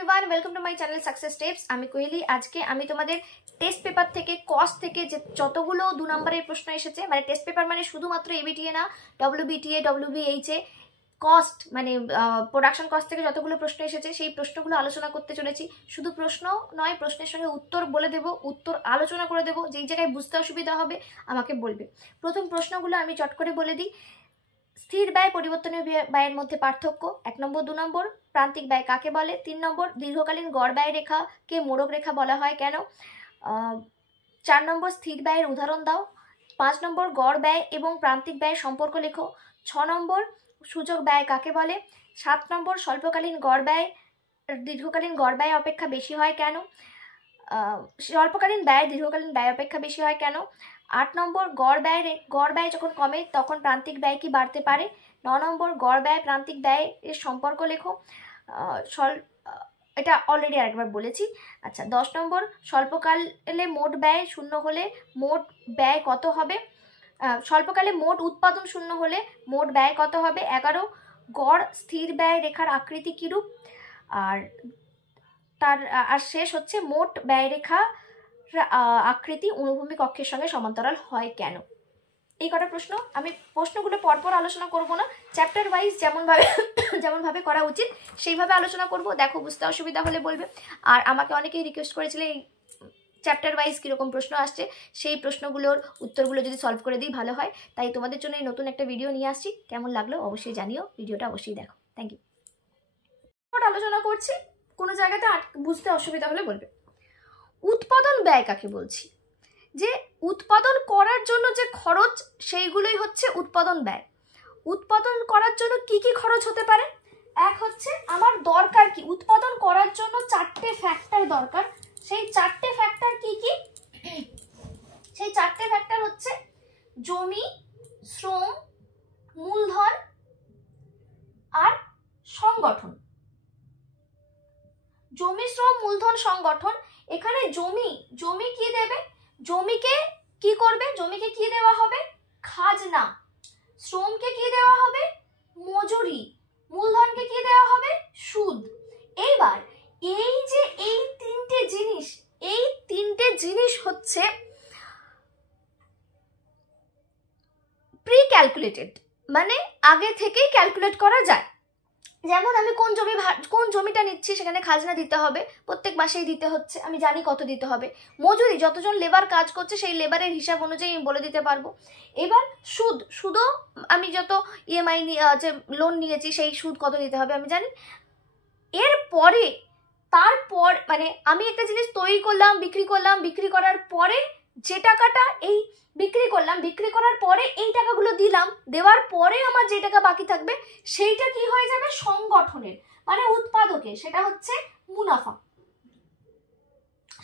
Everyone welcome to my channel success tips. আমি কোহেলি আজকে আমি তোমাদের টেস্ট পেপার থেকে কস্ট থেকে যে যতগুলো 2 নম্বরের প্রশ্ন এসেছে, মানে টেস্ট পেপার মানে শুধুমাত্র এবিটিএ না, ডব্লিউবিটিএ ডব্লিউবিএইচএ কস্ট মানে প্রোডাকশন কস্ট থেকে যতগুলো প্রশ্ন এসেছে সেই প্রশ্নগুলো আলোচনা করতে চলেছি। শুধু প্রশ্ন নয়, প্রশ্নের সঙ্গে উত্তর বলে দেব, উত্তর আলোচনা করে দেব। যেই জায়গায় বুঝতে অসুবিধা হবে আমাকে বলবে। প্রথম প্রশ্নগুলো আমি চট করে বলে দিই। স্থির ব্যয় পরিবর্তনীয় ব্যয়ের মধ্যে পার্থক্য। 1 নম্বর 2 নম্বর প্রান্তিক ব্যয় কাকে বলে। 3 নম্বর দীর্ঘকালীন গড় ব্যয় রেখাকে মোড়ক রেখা বলা হয় কেন। 4 নম্বর স্থির ব্যয়ের উদাহরণ দাও। 5 নম্বর গড় ব্যয় এবং প্রান্তিক ব্যয়ের সম্পর্ক লেখো। 6 নম্বর সূচক ব্যয় কাকে বলে। 7 নম্বর স্বল্পকালীন গড় ব্যয় দীর্ঘকালীন গড় ব্যয় অপেক্ষা বেশি হয় কেন। স্বল্পকালীন ব্যয় দীর্ঘকালীন ব্যয় অপেক্ষা বেশি হয় কেন। 8 নম্বর গড় ব্যয় যখন কমে তখন প্রান্তিক ব্যয় কি বাড়তে পারে। 9 নম্বর গড় ব্যয় প্রান্তিক ব্যয়ের সম্পর্ক লেখো। এটা অলরেডি আরেকবার বলেছি। আচ্ছা, 10 নম্বর স্বল্পকালে মোট ব্যয় শূন্য হলে মোট ব্যয় কত হবে। স্বল্পকালে মোট উৎপাদন শূন্য হলে মোট ব্যয় কত হবে। 11 গড় স্থির ব্যয় রেখার আকৃতি কিরূপ। আর শেষ হচ্ছে মোট ব্যয় রেখা আকৃতি অনুভূমিক অক্ষের সঙ্গে সমান্তরাল হয় কেন। এই কটা প্রশ্ন। আমি প্রশ্নগুলো পরপর আলোচনা করব না, চ্যাপ্টার ওয়াইজ যেমনভাবে করা উচিত সেইভাবে আলোচনা করব। দেখো, বুঝতে অসুবিধা হলে বলবে। আর আমাকে অনেকেই রিকোয়েস্ট করেছিলে এই চ্যাপ্টার ওয়াইজ কীরকম প্রশ্ন আসছে, সেই প্রশ্নগুলোর উত্তরগুলো যদি সলভ করে দিই ভালো হয়। তাই তোমাদের জন্য এই নতুন একটা ভিডিও নিয়ে আসছি। কেমন লাগলো অবশ্যই জানিও, ভিডিওটা অবশ্যই দেখো। Thank you. আলোচনা করছি, কোনো জায়গাতে বুঝতে অসুবিধা হলে বলবে। উৎপাদন ব্যয় কাকে বলছি? যে উৎপাদন করার জন্য যে খরচ, সেইগুলোই হচ্ছে উৎপাদন ব্যয়। উৎপাদন করার জন্য কি কি খরচ হতে পারে। এক হচ্ছে আমার দরকার কি, উৎপাদন করার জন্য 4টে ফ্যাক্টর দরকার। সেই 4টে ফ্যাক্টর কি কি? সেই 4টে ফ্যাক্টর হচ্ছে জমি, শ্রম, মূলধন আর সংগঠন। জমি, শ্রম, মূলধন, সংগঠন। এখানে জমি কি দেবে? জমিকে কি করবে? জমিকে কি দেওয়া হবে? খাজনা। শ্রমকে কি দেওয়া হবে? মজুরি। মূলধনকে কি দেওয়া হবে? সুদ। এইবার এই যে এই তিনটে জিনিস হচ্ছে প্রি ক্যালকুলেটেড, মানে আগে থেকেই ক্যালকুলেট করা যায়। যেমন আমি কোন জমিটা নিচ্ছি সেখানে খাজনা দিতে হবে, প্রত্যেক মাসেই দিতে হচ্ছে, আমি জানি কত দিতে হবে। মজুরি, যতজন লেবার কাজ করছে সেই লেবারের হিসাব অনুযায়ী আমি বলে দিতে পারবো। এবার সুদও আমি যত ইএমআই যে লোন নিয়েছি সেই সুদ কত দিতে হবে আমি জানি। তারপর মানে আমি একটা জিনিস তৈরি করলাম, বিক্রি করার পরে যে টাকাটা এই বিক্রি করার পরে এই টাকাগুলো দিলাম, দেওয়ার পরে আমার যে টাকা বাকি থাকবে সেইটা কি হয়ে যাবে? সংগঠনের, মানে উৎপাদকের, সেটা হচ্ছে মুনাফা।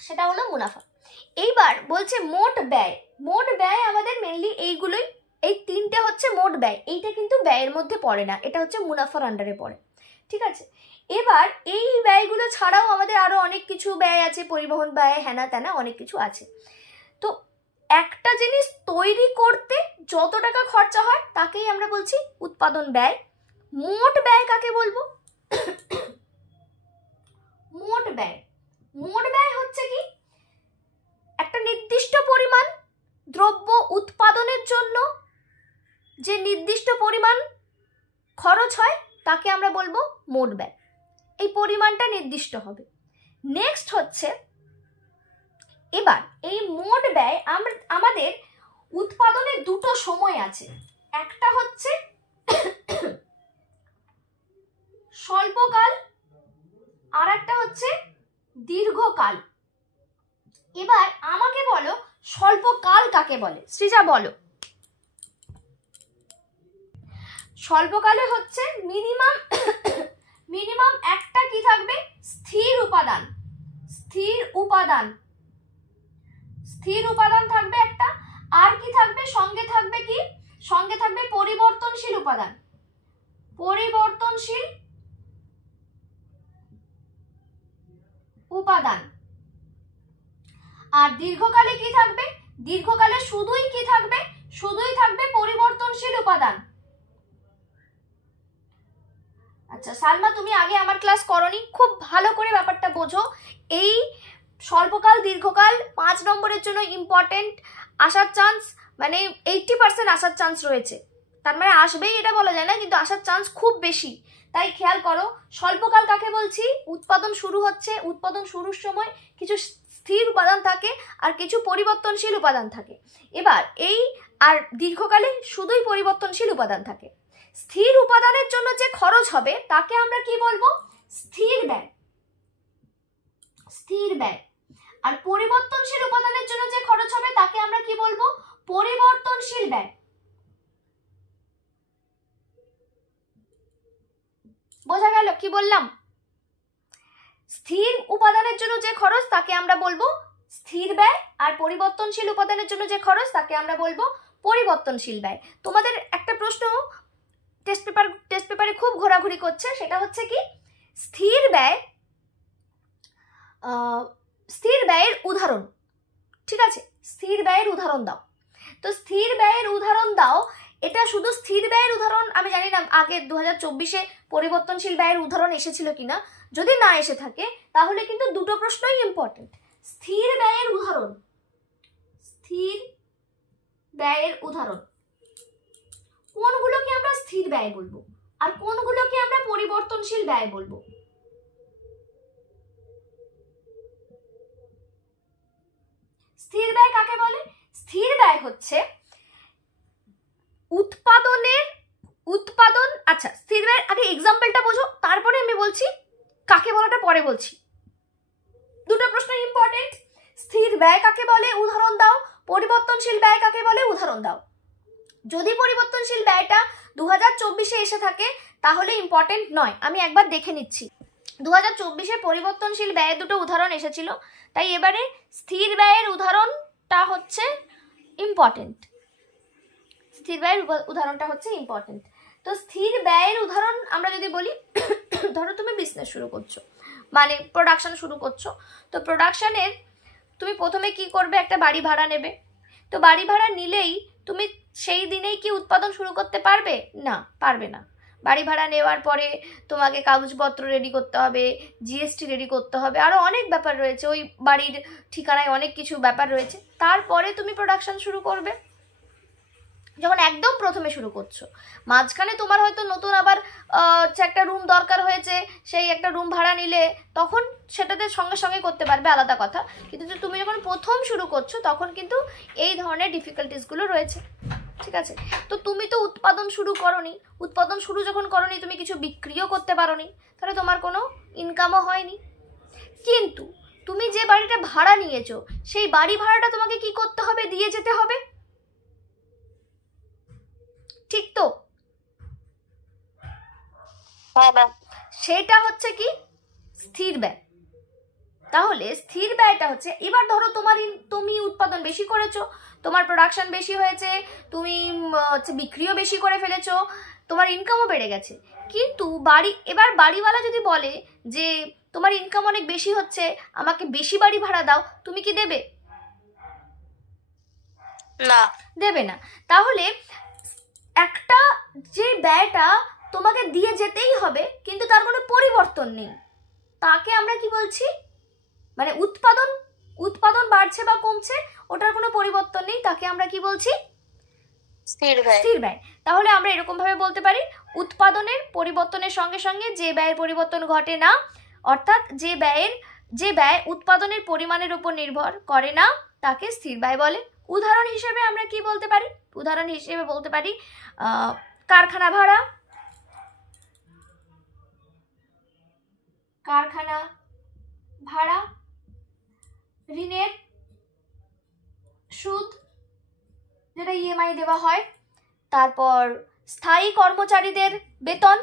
সেটা হলো মুনাফা। এইবার বলছে মোট ব্যয় আমাদের মেনলি এইগুলোই, এই তিনটে হচ্ছে মোট ব্যয়। এইটা কিন্তু ব্যয়ের মধ্যে পড়ে না, এটা হচ্ছে মুনাফার আন্ডারে পড়ে। ঠিক আছে। এবার এই ব্যয়গুলো ছাড়াও আমাদের আরো অনেক কিছু ব্যয় আছে, পরিবহন ব্যয়, হ্যানা ত্যানা অনেক কিছু আছে। তো একটা জিনিস তৈরি করতে যত টাকা খরচা হয় তাকেই আমরা বলছি উৎপাদন ব্যয়। মোট ব্যয় কাকে বলবো? মোট ব্যয় হচ্ছে কি? একটা নির্দিষ্ট পরিমাণ দ্রব্য উৎপাদনের জন্য যে নির্দিষ্ট পরিমাণ খরচ হয় তাকে আমরা বলবো মোট ব্যয়। এই পরিমাণটা নির্দিষ্ট হবে। নেক্সট হচ্ছে, এবার এই মোট ব্যয় আমাদের উৎপাদনের দুটো সময় আছে। একটা হচ্ছে স্বল্পকাল আর একটা হচ্ছে দীর্ঘকাল। এবার আমাকে বলো স্বল্পকাল কাকে বলে? সৃজা বলো। স্বল্পকালে হচ্ছে মিনিমাম একটা কি থাকবে? স্থির উপাদান থাকবে একটা। আর কি থাকবে? সঙ্গে থাকবে পরিবর্তনশীল উপাদান। আর দীর্ঘকালে কি থাকবে? দীর্ঘকালে শুধুই থাকবে পরিবর্তনশীল উপাদান। আচ্ছা সালমা, তুমি আগে আমার ক্লাস করনি, খুব ভালো করে ব্যাপারটা বোঝো, এই স্বল্পকাল দীর্ঘকাল 5 নম্বরের জন্য ইম্পর্টেন্ট আসার চান্স মানে 80% আসার চান্স রয়েছে। তার মানে আসবেই এটা বলা যায় না, কিন্তু আসার চান্স খুব বেশি। তাই খেয়াল করো, স্বল্পকাল কাকে বলছি? উৎপাদন শুরু হচ্ছে, উৎপাদন শুরুর সময় কিছু স্থির উপাদান থাকে আর কিছু পরিবর্তনশীল উপাদান থাকে। এবার এই আর দীর্ঘকালে শুধুই পরিবর্তনশীল উপাদান থাকে। স্থির উপাদানের জন্য যে খরচ হবে তাকে আমরা কি বলবো? স্থির ব্যয়। স্থির ব্যয়। আর পরিবর্তনশীল উপাদানের জন্য যে খরচ হবে তাকে আমরা কি বলবো? পরিবর্তনশীল ব্যয়। বোঝা গেল কি বললাম? স্থির উপাদানের জন্য যে খরচ তাকে আমরা বলবো স্থির ব্যয়, আর পরিবর্তনশীল উপাদানের জন্য যে খরচ তাকে আমরা বলবো পরিবর্তনশীল ব্যয়। তোমাদের একটা প্রশ্ন টেস্ট পেপারে খুব ঘোরাঘুরি করছে, সেটা হচ্ছে কি স্থির ব্যয়ের উদাহরণ। ঠিক আছে, স্থির ব্যয়ের উদাহরণ দাও। তো স্থির ব্যয়ের উদাহরণ দাও, এটা শুধু স্থির ব্যয়ের উদাহরণ আমি জানি না আগে 2024-এ পরিবর্তনশীল ব্যয়ের উদাহরণ এসেছিল কিনা। যদি না এসে থাকে তাহলে কিন্তু দুটো প্রশ্নই ইম্পর্টেন্ট। স্থির ব্যয়ের উদাহরণ, স্থির ব্যয়ের উদাহরণ কোনগুলোকে আমরা স্থির ব্যয় বলবো আর কোনগুলোকে আমরা পরিবর্তনশীল ব্যয় বলবো? স্থির ব্যয় কাকে বলে? স্থির ব্যয় হচ্ছে উৎপাদন। আচ্ছা, স্থির ব্যয়ের আগে এক্সাম্পলটা বোঝো, তারপরে আমি বলছি কাকে বলাটা পরে বলছি। দুটো প্রশ্ন ইম্পর্টেন্ট। স্থির ব্যয় কাকে বলে উদাহরণ দাও, পরিবর্তনশীল ব্যয় কাকে বলে উদাহরণ দাও। যদি পরিবর্তনশীল ব্যয়টা 2024-এ এসে থাকে তাহলে ইম্পর্টেন্ট নয়, আমি একবার দেখে নিচ্ছি। 2024-এ পরিবর্তনশীল ব্যয়ের দুটো উদাহরণ এসেছিল, তাই এবারে স্থির ব্যয়ের উদাহরণটা হচ্ছে ইম্পর্টেন্ট। স্থির ব্যয়ের উদাহরণটা হচ্ছে ইম্পর্টেন্ট। তো স্থির ব্যয়ের উদাহরণ আমরা যদি বলি, ধরো তুমি বিজনেস শুরু করছো, মানে প্রোডাকশন শুরু করছো। তো প্রোডাকশনের তুমি প্রথমে কি করবে? একটা বাড়ি ভাড়া নেবে। তো বাড়ি ভাড়া নিলেই তুমি সেই দিনেই কি উৎপাদন শুরু করতে পারবে? না, পারবে না। বাড়ি ভাড়া নেওয়ার পরে তোমাকে কাগজপত্র রেডি করতে হবে, জিএসটি রেডি করতে হবে, আরও অনেক ব্যাপার রয়েছে, ওই বাড়ির ঠিকানায় অনেক কিছু ব্যাপার রয়েছে। তারপরে তুমি প্রোডাকশন শুরু করবে। যখন একদম প্রথমে শুরু করছো, মাঝখানে তোমার হয়তো নতুন আবার একটা রুম দরকার হয়েছে, সেই একটা রুম ভাড়া নিলে তখন সেটাতে সঙ্গে সঙ্গে করতে পারবে, আলাদা কথা। কিন্তু তুমি যখন প্রথম শুরু করছো তখন কিন্তু এই ধরনের ডিফিকাল্টিসগুলো রয়েছে। ঠিক আছে, তো তুমি তো উৎপাদন শুরু করোনি, উৎপাদন শুরু যখন করোনি তুমি কিছু বিক্রিও করতে পারোনি, তাহলে তোমার কোনো ইনকামও হয়নি। কিন্তু তুমি যে বাড়িটা ভাড়া নিয়েছো সেই বাড়ি ভাড়াটা তোমাকে কি করতে হবে? দিয়ে যেতে হবে। ঠিক তো? সেটা হচ্ছে কি স্থির ব্যয়। তাহলে স্থির ব্যয়টা হচ্ছে, এবার ধরো তুমি উৎপাদন বেশি করেছো, তোমার প্রোডাকশন বেশি হয়েছে, তুমি বিক্রিও বেশি করে ফেলেছো, তোমার ইনকামও বেড়ে গেছে। কিন্তু এবার বাড়িওয়ালা যদি বলে যে তোমার ইনকাম অনেক বেশি হচ্ছে, আমাকে বেশি বাড়ি ভাড়া দাও, তুমি কি দেবে? না, দেবে না। তাহলে একটা যে ব্যয়টা তোমাকে দিয়ে যেতেই হবে কিন্তু তার কোনো পরিবর্তন নেই, তাকে আমরা কি বলছি? মানে উৎপাদন বাড়ছে বা কমছে, ওটার কোনো পরিবর্তন নেই, তাকে আমরা কি বলছি? স্থির ব্যয়। তাহলে আমরা এরকম ভাবে বলতে পারি, উৎপাদনের পরিবর্তনের সঙ্গে সঙ্গে যে ব্যয়ের পরিবর্তন ঘটে না, অর্থাৎ যে ব্যয় উৎপাদনের পরিমাণের উপর নির্ভর করে না, তাকে স্থির ব্যয় বলে। উদাহরণ হিসেবে আমরা কি বলতে পারি? উদাহরণ হিসেবে বলতে পারি কারখানা ভাড়া, ঋণের সুদ যেটা ইএমআই দেওয়া হয়, তারপর স্থায়ী কর্মচারীদের বেতন,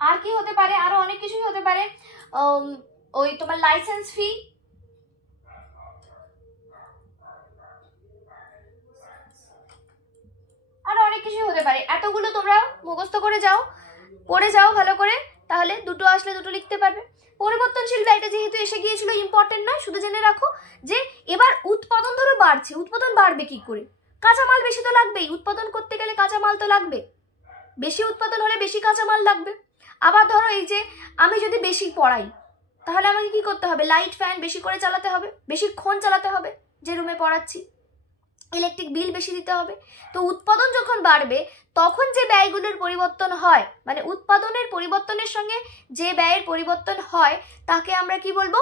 আর কি হতে পারে? আরো অনেক কিছুই হতে পারে। ওই তোমার লাইসেন্স ফি, আরো অনেক কিছুই হতে পারে। এতগুলো তোমরা মুখস্থ করে যাও, পড়ে যাও ভালো করে, তাহলে দুটো আসলে দুটো লিখতে পারবে। পরিবর্তনশীল ব্যয়টা যেহেতু এসে গিয়েছিল ইম্পর্টেন্ট নয়, শুধু জেনে রাখো যে এবার উৎপাদন ধরো বাড়ছে, উৎপাদন বাড়বে কি করে? কাঁচামাল বেশি তো লাগবেই, উৎপাদন করতে গেলে কাঁচামাল তো লাগবে, বেশি উৎপাদন হলে বেশি কাঁচামাল লাগবে। আবার ধরো এই যে আমি যদি বেশি পড়াই তাহলে আমাকে কি করতে হবে? লাইট ফ্যান বেশি করে চালাতে হবে, বেশিক্ষণ চালাতে হবে যে রুমে পড়াচ্ছি, ইলেকট্রিক বিল বেশি দিতে হবে। তো উৎপাদন যখন বাড়বে তখন যে ব্যয়গুলোর পরিবর্তন হয়, মানে উৎপাদনের পরিবর্তনের সঙ্গে যে ব্যয়ের পরিবর্তন হয় তাকে আমরা কি বলবো?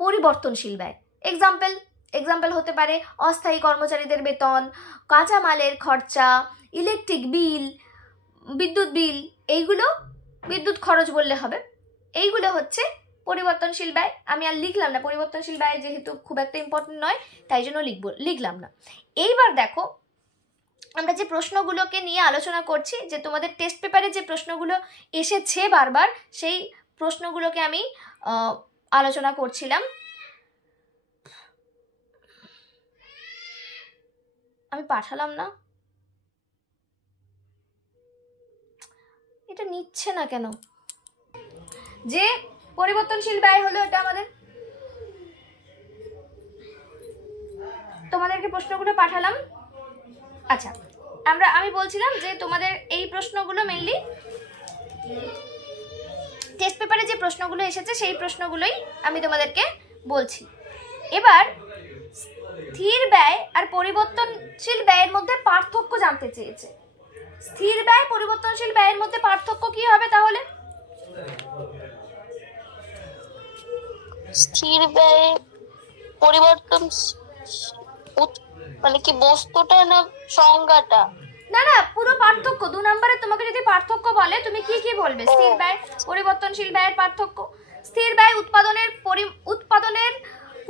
পরিবর্তনশীল ব্যয়। এক্সাম্পল হতে পারে অস্থায়ী কর্মচারীদের বেতন, কাঁচামালের খরচা, ইলেকট্রিক বিল, বিদ্যুৎ বিল, এইগুলো বিদ্যুৎ খরচ বললে হবে, এইগুলো হচ্ছে পরিবর্তনশীল ব্যয়। আমি আর লিখলাম না, পরিবর্তনশীল ব্যয় যেহেতু খুব একটা ইম্পর্টেন্ট নয় তাই জন্য লিখলাম না। এইবার দেখো আমরা যে প্রশ্নগুলোকে নিয়ে আলোচনা করছি, যে তোমাদের টেস্ট পেপারে যে প্রশ্নগুলো এসেছে বারবার, সেই প্রশ্নগুলোকে আমি আলোচনা করছিলাম। আমি পাঠালাম না, এটা নিচ্ছে না কেন? যে পরিবর্তনশীল ব্যয় হলো এটা আমাদের, তোমাদেরকে প্রশ্নগুলো পাঠালাম। আচ্ছা, আমি বলছিলাম যে তোমাদের এই প্রশ্নগুলো মেনলি টেস্ট পেপারে যে প্রশ্নগুলো এসেছে সেই প্রশ্নগুলোই আমি তোমাদেরকে বলছি। এবার স্থির ব্যয় আর পরিবর্তনশীল ব্যয়ের মধ্যে পার্থক্য জানতে চেয়েছে। স্থির ব্যয় পরিবর্তনশীল ব্যয়ের মধ্যে পার্থক্য কি হবে তাহলে? স্থির ব্যয় পরিবর্তন মানে কি বস্তুটা না সংজ্ঞাটা? না না, পুরো পার্থক্য। 2 নম্বরে তোমাকে যদি পার্থক্য বলে তুমি কি কি বলবে? স্থির ব্যয় পরিবর্তনশীল ব্যয়ের পার্থক্য। স্থির ব্যয় উৎপাদনের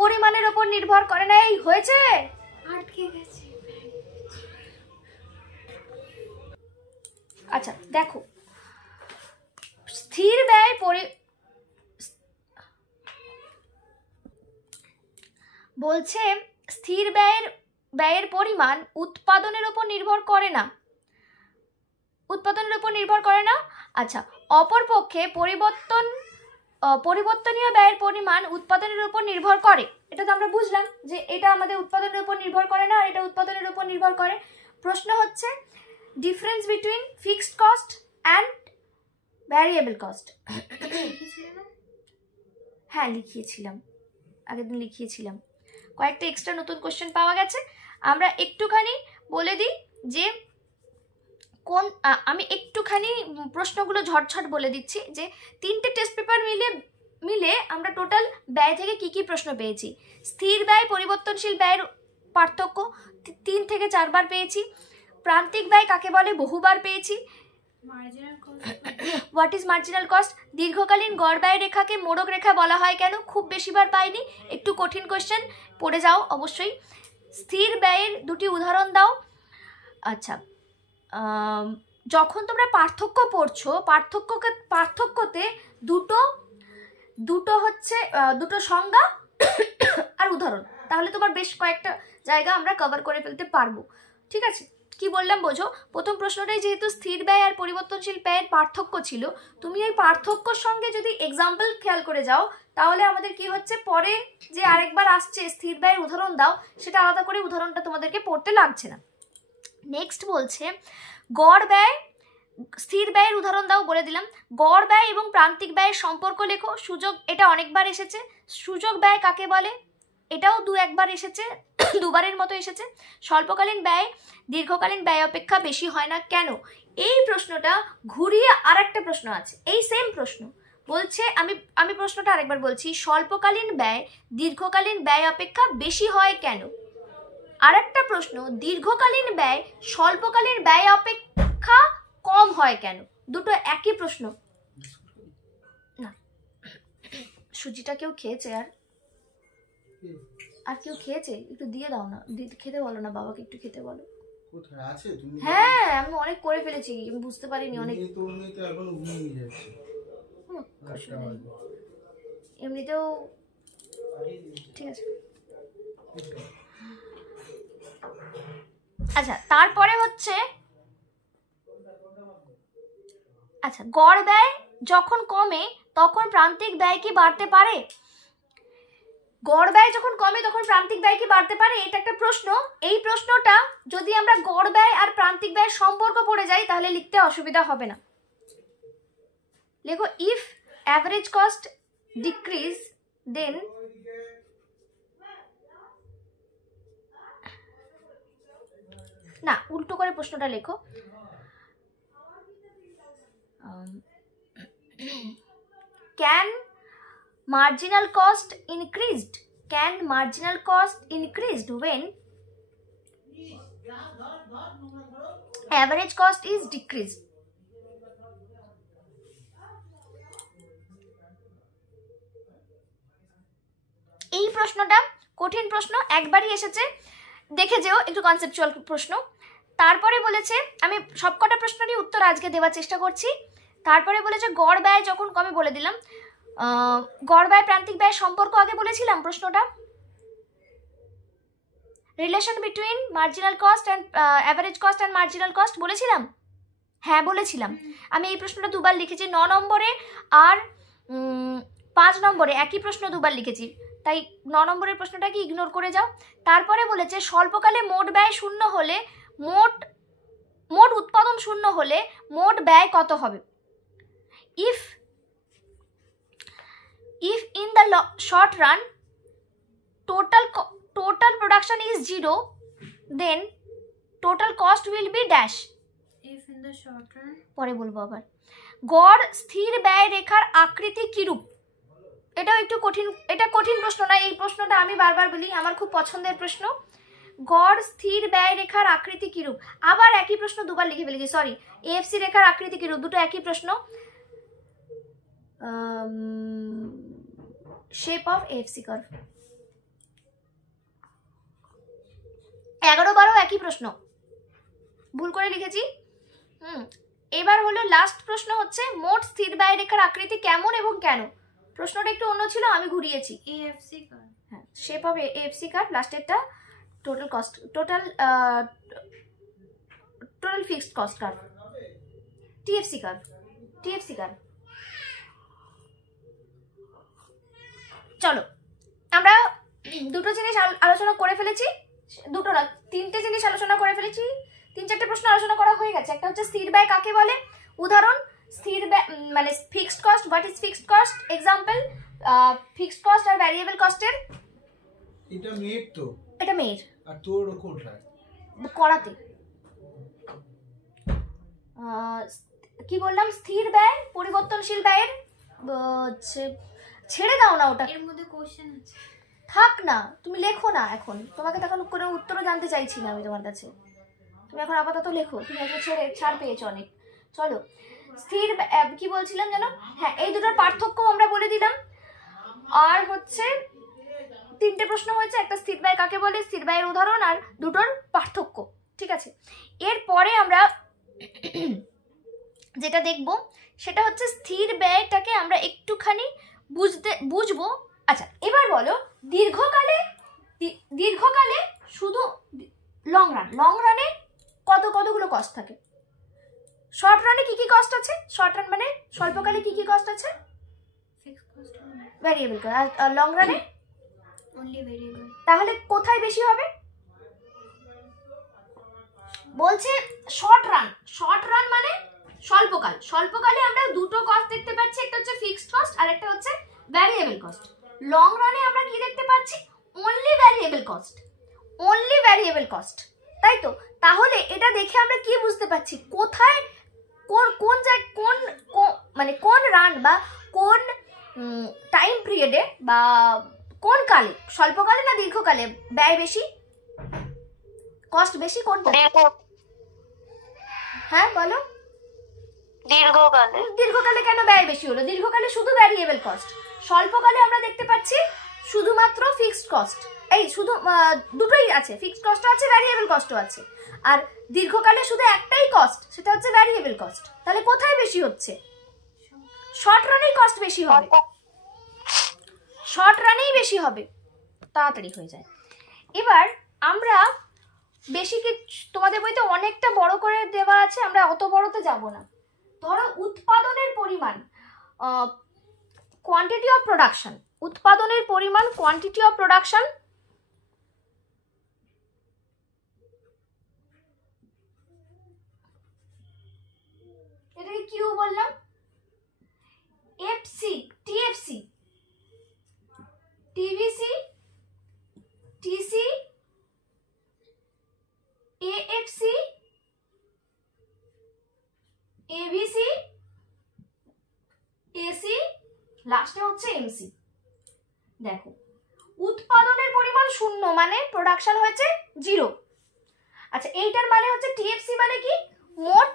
পরিমাণের উপর নির্ভর করে না। এই হয়েছে, আটকে গেছে। আচ্ছা দেখো, স্থির ব্যয় বলছে স্থির ব্যয়ের পরিমাণ উৎপাদনের উপর নির্ভর করে না, উৎপাদনের উপর নির্ভর করে না। আচ্ছা, অপরপক্ষে পরিবর্তনীয় ব্যয়ের পরিমাণ উৎপাদনের উপর নির্ভর করে। এটা তো আমরা বুঝলাম যে এটা আমাদের উৎপাদনের উপর নির্ভর করে না আর এটা উৎপাদনের উপর নির্ভর করে। প্রশ্ন হচ্ছে difference between fixed cost and variable cost. হ্যাঁ লিখিয়েছিলাম, আগের দিন লিখিয়েছিলাম। কয়েকটা এক্সট্রা নতুন কোশ্চেন পাওয়া গেছে। আমরা একটুখানি বলে দিই যে আমি একটুখানি প্রশ্নগুলো ঝটঝট বলে দিচ্ছি যে 3টে টেস্ট পেপার মিলে আমরা টোটাল ব্যয় থেকে কি কি প্রশ্ন পেয়েছি। স্থির ব্যয় পরিবর্তনশীল ব্যয়ের পার্থক্য 3 থেকে 4 বার পেয়েছি। প্রান্তিক ব্যয় কাকে বলে বহুবার পেয়েছি। What is marginal cost. দীর্ঘকালীন গড় ব্যয় রেখাকে মোড়ক রেখা বলা হয় কেন? খুব বেশিবার পাইনি, একটু কঠিন কোশ্চেন, পড়ে যাও অবশ্যই। স্থির ব্যয়ের 2টি উদাহরণ দাও। আচ্ছা, যখন তোমরা পার্থক্য পড়ছো পার্থক্যতে দুটো হচ্ছে দুটো সংজ্ঞা আর উদাহরণ, তাহলে তোমার বেশ কয়েকটা জায়গা আমরা কভার করে ফেলতে পারবো। ঠিক আছে, কি বললাম বোঝো? প্রথম প্রশ্নটাই যেহেতু স্থির ব্যয় আর পরিবর্তনশীল ব্যয়ের পার্থক্য ছিল, তুমি এই পার্থক্যর সঙ্গে যদি এক্সাম্পল খেয়াল করে যাও তাহলে আমাদের কি হচ্ছে, পরে যে আরেকবার আসছে স্থির ব্যয়ের উদাহরণ দাও, সেটা আলাদা করে উদাহরণটা তোমাদেরকে পড়তে লাগছে না। নেক্সট বলছে গড় ব্যয়, স্থির ব্যয়ের উদাহরণ দাও, বলে দিলাম। গড় ব্যয় এবং প্রান্তিক ব্যয়ের সম্পর্ক লেখো। সুযোগ, এটা অনেকবার এসেছে। সুযোগ ব্যয় কাকে বলে? এটাও 2-1বার এসেছে, 2বারের মতো এসেছে। স্বল্পকালীন ব্যয় দীর্ঘকালীন ব্যয় অপেক্ষা বেশি হয় না কেন? এই প্রশ্নটা ঘুরিয়ে আরেকটা প্রশ্ন আছে, এই সেম প্রশ্ন বলছে, আমি প্রশ্নটা আরেকবার বলছি, স্বল্পকালীন ব্যয় দীর্ঘকালীন ব্যয় অপেক্ষা বেশি হয় কেন? আরেকটা প্রশ্ন, দীর্ঘকালীন ব্যয় স্বল্পকালীন ব্যয় অপেক্ষা কম হয় কেন? দুটো একই প্রশ্ন। না, সুজিটা কেউ খেয়েছে? আর কেউ খেয়েছে? একটু দিয়ে দাও না, খেতে বলো না বাবাকে, একটু খেতে বলো। কোথায় আছে তুমি? হ্যাঁ আমি অনেক করে ফেলেছি, আমি বুঝতে পারিনি অনেক। এমনিতেও ঠিক আছে। আচ্ছা, তারপরে হচ্ছে আচ্ছা গড় ব্যয় যখন কমে তখন প্রান্তিক ব্যয় কি বাড়তে পারে? গড় ব্যয় যখন কমে তখন প্রান্তিক ব্যয় কি বাড়তে পারে? এটা একটা প্রশ্ন। এই প্রশ্নটা যদি আমরা গড় ব্যয় আর প্রান্তিক ব্যয়ের সম্পর্ক পড়ে যাই তাহলে লিখতে অসুবিধা হবে না। লেখো ইফ অ্যাভারেজ কস্ট ডিক্রিজ দেন না, উল্টো করে প্রশ্নটা লেখো। Can marginal cost increased? Can marginal cost increased when average cost is decreased? এই প্রশ্নটা কঠিন প্রশ্ন, একবারই এসেছে, দেখে যেও, একটু কনসেপচুয়াল প্রশ্ন। তারপরে বলেছে, আমি সবকটা প্রশ্নেরই উত্তর আজকে দেওয়ার চেষ্টা করছি। তারপরে বলেছে গড় ব্যয় যখন কমে, বলে দিলাম। গড় ব্যয় প্রান্তিক ব্যয়ের সম্পর্ক আগে বলেছিলাম প্রশ্নটা। Relation between marginal cost and average cost and marginal cost বলেছিলাম। হ্যাঁ বলেছিলাম। আমি এই প্রশ্নটা দুবার লিখেছি, 9 নম্বরে আর 5 নম্বরে একই প্রশ্ন দুবার লিখেছি, তাই 9 নম্বরের প্রশ্নটাকে ইগনোর করে যাও। তারপরে বলেছে স্বল্পকালে মোট ব্যয় শূন্য হলে মোট উৎপাদন শূন্য হলে মোট ব্যয় কত হবে? If in the short run total production is 0, then total cost will be dash. If in the short run, পরে বলবো আবার। গড় স্থির ব্যয় রেখার আকৃতি কিরূপ? এটাও একটু কঠিন, এটা কঠিন প্রশ্ন না, এই প্রশ্নটা আমি বারবার বলি, আমার খুব পছন্দের প্রশ্ন। গড় স্থির ব্যয় রেখার আকৃতি কিরূপ? আবার একই প্রশ্ন দুবার লিখে ফেলেছি, সরি। এএফসি রেখার আকৃতি কিরূপ? দুটো একই প্রশ্ন। Shape of AFC curve. 11-12 একই প্রশ্ন, ভুল করে লিখেছি। এবার হলো লাস্ট প্রশ্ন, হচ্ছে মোট স্থির ব্যয় রেখার আকৃতি কেমন এবং কেন? প্রশ্নটা একটু অন্য ছিল, আমি ঘুরিয়েছি। AFC curve. হ্যাঁ, শেপ অফ এএফসি কার্ভ, লাস্টেরটা total cost, total fixed cost curve, TFC curve. চলো, আমরা দুটো জিনিস আলোচনা করে ফেলেছি, দুটো না 3টে জিনিস আলোচনা করে ফেলেছি, 3-4টে প্রশ্ন আলোচনা করা হয়ে গেছে। একটা হচ্ছে স্থির ব্যয় কাকে বলে, উদাহরণ স্থির ব্যয় মানে fixed cost, what is fixed cost, example fixed cost আর ভ্যারিয়েবল কস্টের। এটা মেয়ের তো, এটা মেয়ের, আর তোর কোথায়? করাতে। কি বললাম? স্থির ব্যয় পরিবর্তনশীল ব্যয়ের, ছেড়ে দাও না ওটা, এর মধ্যে কোশ্চেন আছে, থাক না, তুমি লেখো না এখন, তোমাকে তখন কোনো উত্তরও জানতে চাইছি না আমি তোমার কাছে, তুমি এখন আপাতত লেখো, তুমি এখন ছাড় পেয়েছো অনেক। চলো, স্থির কি বলছিলাম যেন, হ্যাঁ, এই দুটোর পার্থক্য আমরা বলে দিলাম। আর হচ্ছে 3টে প্রশ্ন হয়েছে, একটা স্থির ব্যয় কাকে বলে, স্থির ব্যয়ের উদাহরণ, আর দুটোর পার্থক্য। ঠিক আছে, এরপরে আমরা যেটা দেখব সেটা হচ্ছে স্থির ব্যয়টাকে আমরা একটুখানি বুঝবো। আচ্ছা, এবার বলো, দীর্ঘকালে শুধু লং রানে কতগুলো কস্ট থাকে? শর্ট রানে কি কস্ট আছে? শর্ট রান মানে স্বল্পকালে কি কস্ট আছে? Fixed cost, variable. আর লং রানে অনলি ভ্যারিয়েবল। তাহলে কোথায় বেশি হবে? বলছে শর্ট রান মানে স্বল্পকালে আমরা দুটো কস্ট দেখতে পাচ্ছি, একটা হচ্ছে ফিক্সড কস্ট আর একটা হচ্ছে ভ্যারিয়েবল কস্ট। লং রানে আমরা কি দেখতে পাচ্ছি? অনলি ভ্যারিয়েবল কস্ট, তাই তো? তাহলে এটা দেখে আমরা কি বুঝতে পারছি, কোথায় কোন রান বা কোন টাইম পিরিয়ডে বা কোন কালে, স্বল্পকালে না দীর্ঘকালে ব্যয় বেশি, কস্ট বেশি, কোনটা? হ্যাঁ বলো। দীর্ঘকালে কেন ব্যয় বেশি হলো? দীর্ঘকালে শুধু ভ্যারিয়েবল কস্ট, স্বল্পকালে আমরা দেখতে পাচ্ছি শুধুমাত্র ফিক্সড কস্ট। এই শুধু দুটোই আছে, ফিক্সড কস্টও আছে, ভ্যারিয়েবল কস্টও আছে। আর দীর্ঘকালে শুধু একটাই কস্ট, সেটা হচ্ছে ভ্যারিয়েবল কস্ট। তাহলে কোথায় বেশি হচ্ছে? শর্ট রানেই কস্ট বেশি হবে, তাড়াতাড়ি হয়ে যায়। এবার আমরা বেশি কি, তোমাদের বইতে অনেকটা বড় করে দেওয়া আছে, আমরা অত বড়তে যাব না। ধরো উৎপাদনের পরিমাণ, কোয়ান্টিটি অফ প্রোডাকশন, উৎপাদনের পরিমাণ, কোয়ান্টিটি অফ প্রোডাকশন। এটাকে কিউ বললাম। FC, TFC, TVC, TC, AFC, ABC, AC, লাস্টে হচ্ছে এমসি। দেখো উৎপাদনের পরিমাণ 0 মানে প্রোডাকশন হয়েছে 0। আচ্ছা এইটার মানে হচ্ছে টিএফসি মানে কি, মোট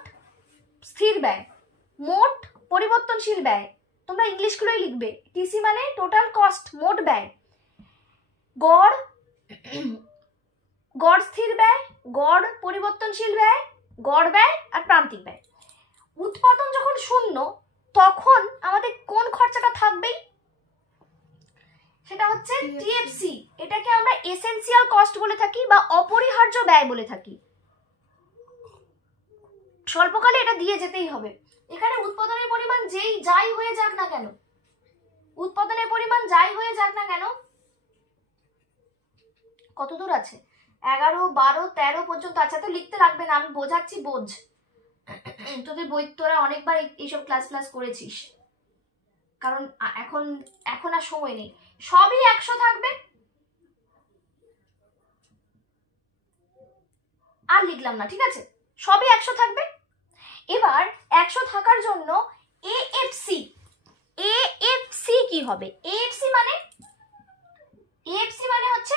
স্থির ব্যয়, মোট পরিবর্তনশীল ব্যয়, তোমরা ইংলিশগুলোই লিখবে। টিসি মানে টোটাল কস্ট, মোট ব্যয়। গড়, গড় স্থির ব্যয়, গড় পরিবর্তনশীল ব্যয়, গড় ব্যয় আর প্রান্তিক ব্যয়। উৎপাদন যখন 0 তখন আমাদের কোন খরচাটা থাকবেই, সেটা হচ্ছে টিএফসি। এটাকে আমরা এসেনশিয়াল কস্ট বলে থাকি বা অপরিহার্য ব্যয় বলে থাকি। স্বল্পকালে এটা দিয়ে যেতেই হবে। এখানে উৎপাদনের পরিমাণ যাই হয়ে যাক না কেন, উৎপাদনের পরিমাণ যাই হয়ে যাক না কেন, কত দূর আছে, 11, 12, 13 পর্যন্ত। আচ্ছা তো লিখতে লাগবে না, আমি বোঝাচ্ছি, বোঝ। তোদের বই তোরা অনেকবার এইসব ক্লাস করেছিস, কারণ এখন আর সময় নেই। সবই 100 থাকবে, আর লিখলাম না, ঠিক আছে? সবই 100 থাকবে। এবার 100 থাকার জন্য এএফসি, এএফসি কি হবে? এএফসি মানে হচ্ছে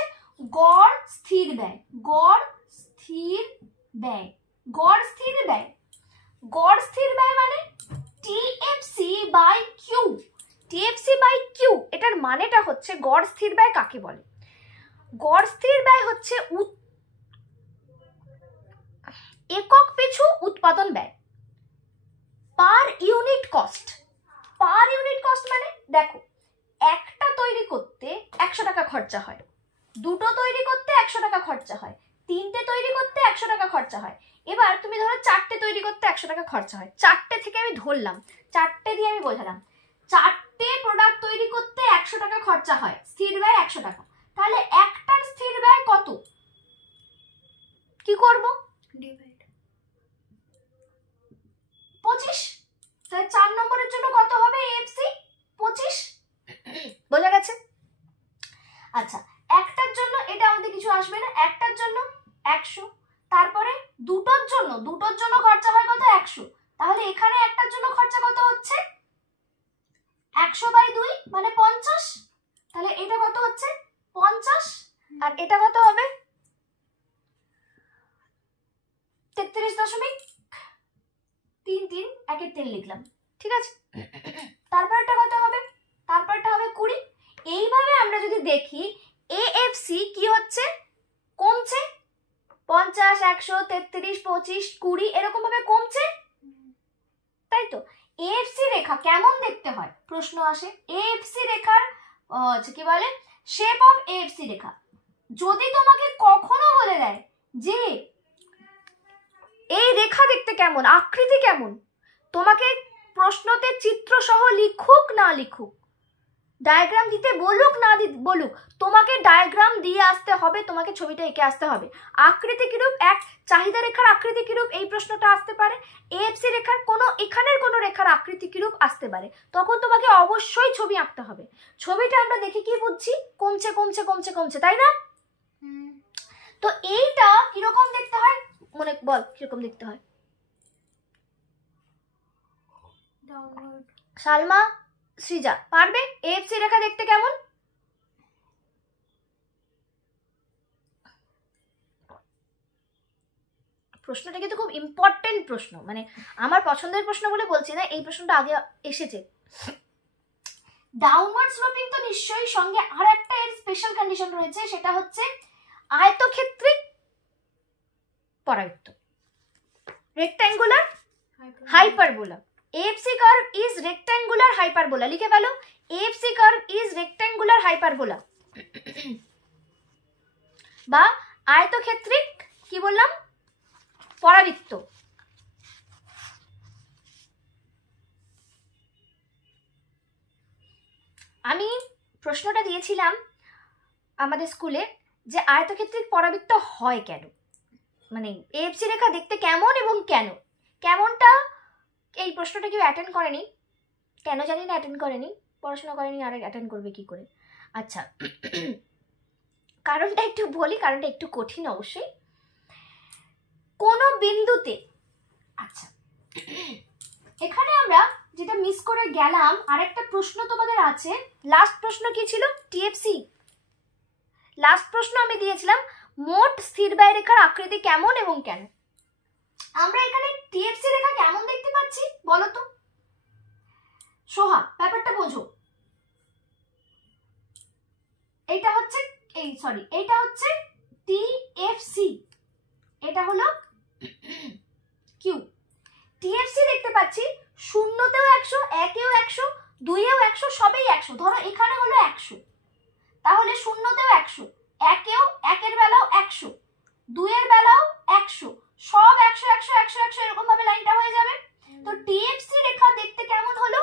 গড় স্থির ব্যয়, গড় স্থির ব্যয়, গড় স্থির ব্যয়। গড় স্থির ব্যয় মানে TFC by Q, TFC by Q. এটার মানেটা হচ্ছে গড় স্থির ব্যয় কাকে বলে? গড় স্থির ব্যয় হচ্ছে একক পিছু উৎপাদন ব্যয়, per unit cost. Per unit cost মানে দেখো, একটা তৈরি করতে 100 টাকা খরচা হয়, দুটো তৈরি করতে 100 টাকা খরচা হয়, তিনটে তৈরি করতে 100 টাকা খরচা হয়। এবার তুমি ধরো 4টে তৈরি করতে 100 টাকা খরচা হয়। 4টে থেকে আমি ধরলাম, 4টে দিয়ে আমি বোঝালাম, 4টে প্রোডাক্ট তৈরি করতে 100 টাকা খরচা হয়, স্থির ব্যয় 100 টাকা। তাহলে একটার স্থির ব্যয় কত? কি করব? ডিভাইড 25। তাহলে 4 নম্বরের জন্য কত হবে? এএফসি 25। বোঝা গেছে? আচ্ছা একটার জন্য এটা আমাদের কিছু আসবে না, একটার জন্য 100। তারপরে দুটোর জন্য খরচা হয় কত? 100। তাহলে এখানে একটার জন্য খরচা কত হচ্ছে? 100/2 মানে 50। তাহলে এটা কত হচ্ছে? 50। আর এটা কত হবে? 33.33, 1-3 লিখলাম, ঠিক আছে? তারপরটা কত হবে? তারপরটা হবে 20। এইভাবে আমরা যদি দেখি এএফসি কি হচ্ছে, কমছে, 50, 100, 33, 25, 20 এরকম ভাবে কমছে, তাই তো? এএফসি রেখা কেমন দেখতে হয় প্রশ্ন আসে। এএফসি রেখার কি বলে, শেপ অফ এএফসি রেখা। যদি তোমাকে কখনো বলে দেয় যে এই রেখা দেখতে কেমন, আকৃতি কেমন, তোমাকে প্রশ্নতে চিত্র সহ লিখুক না লিখুক, ডায়াগ্রাম দিতে বলুক না বলুক, তোমাকে ডায়াগ্রাম দিয়ে আসতে হবে, তোমাকে ছবিটা এঁকে আসতে হবে। আকৃতি কিরূপ, এক চাহিদা রেখার আকৃতি কিরূপ, এই প্রশ্নটা আসতে পারে। এএফসি রেখার এখানের কোনো রেখার আকৃতি কিরূপ আসতে পারে, তখন তোমাকে অবশ্যই ছবি আঁকতে হবে। ছবিটা আমরা দেখে কি বুঝছি? কমছে কমছে কমছে কমছে, তাই না? তো এইটা কিরকম দেখতে হয় মনে বল, কিরকম দেখতে হয়? ডাউনওয়ার্ড। সালমা, সৃজা পারবে এএফসি রেখা দেখতে কেমন? প্রশ্নটা কিন্তু খুব ইম্পর্টেন্ট প্রশ্ন, মানে আমার পছন্দের প্রশ্ন বলে বলছি না, এই প্রশ্নটা আগে এসেছে। ডাউনওয়ার্ড স্লোপিং তো নিশ্চয়ই, সঙ্গে আর একটা এর স্পেশাল কন্ডিশন রয়েছে, সেটা হচ্ছে আয়তক্ষেত্রিক পরাবৃত্ত, rectangular hyperbola. AFC curve is rectangular hyperbola, লিখে ফেলো, AFC curve is rectangular hyperbola বা আয়তক্ষেত্রিক কি বললাম, পরাবৃত্ত। আমি প্রশ্নটা দিয়েছিলাম আমাদের স্কুলে যে আয়তক্ষেত্রিক পরাবৃত্ত হয় কেন, মানে এএফসি রেখা দেখতে কেমন এবং কেন। কেমনটা এই প্রশ্নটা কেউ অ্যাটেন্ড করেনি, কেন জানি না অ্যাটেন্ড করেনি, পড়াশোনা করেনি আর অ্যাটেন্ড করবে কি করে। আচ্ছা, কারণটা একটু বলি, কারণটা একটু কঠিন অবশ্যই। কোন বিন্দুতে, আচ্ছা এখানে আমরা যেটা মিস করে গেলাম, আরেকটা প্রশ্ন তোমাদের আছে। লাস্ট প্রশ্ন কি ছিল? টিএফসি। লাস্ট প্রশ্ন আমি দিয়েছিলাম মোট স্থির ব্যয় রেখার আকৃতি কেমন এবং কেন। আমরা এখানে টিএফসি রেখা কেমন দেখতে পাচ্ছি বলো তো সোহা, ব্যাপারটা বোঝো। এটা হচ্ছে এটা হচ্ছে টিএফসি, এটা হলো কিউ। টিএফসি দেখতে পাচ্ছি শূন্যতেও 100, একেও 100, দুইয়েও 100, সবেই 100। ধরো এখানে হলো 100, তাহলে শূন্যতেও 100, একের বেলাও 100, দুইয়ের বেলাও 100, সব 100 100 100 100 এরকম ভাবে লাইনটা হয়ে যাবে। তো টিএফসি রেখা দেখতে কেমন হলো?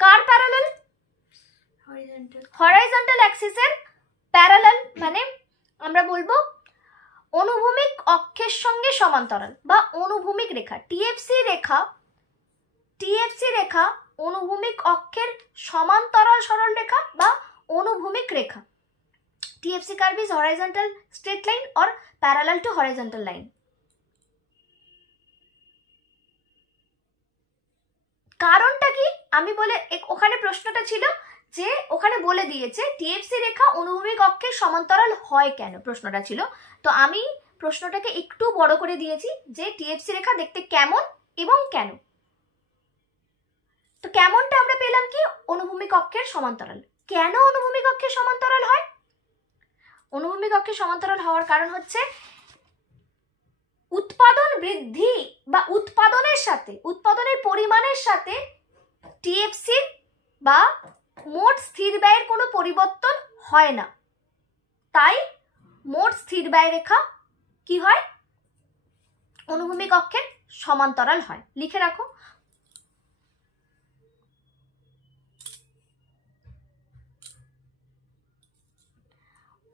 কার প্যারালাল? হরাইজন্টাল অ্যাক্সিসের প্যারালাল, মানে আমরা বলবো অনুভূমিক অক্ষের সঙ্গে সমান্তরাল বা অনুভূমিক রেখা। টিএফসি রেখা অনুভূমিক অক্ষের সমান্তরাল সরল রেখা বা অনুভূমিক রেখা। TFC curve is horizontal straight line or parallel to horizontal line. কারণটা কি আমি বলে, ওখানে প্রশ্নটা ছিল যে ওখানে বলে দিয়েছে টিএফসি রেখা অনুভূমিক অক্ষের সমান্তরাল হয় কেন, প্রশ্নটা ছিল। তো আমি প্রশ্নটাকে একটু বড় করে দিয়েছি যে টিএফসি রেখা দেখতে কেমন এবং কেন। তো কেমনটা আমরা পেলাম কি? অনুভূমিক অক্ষের সমান্তরাল। কেন অনুভূমিক অক্ষের সমান্তরাল হয়? অনুভূমিক অক্ষের সমান্তরাল হওয়ার কারণ হচ্ছে উৎপাদন বৃদ্ধি বা উৎপাদনের পরিমাণের সাথে টিএফসির বা মোট স্থির ব্যয়ের কোনো পরিবর্তন হয় না, তাই মোট স্থির ব্যয় রেখা কি হয়? অনুভূমিক অক্ষের সমান্তরাল হয়। লিখে রাখো।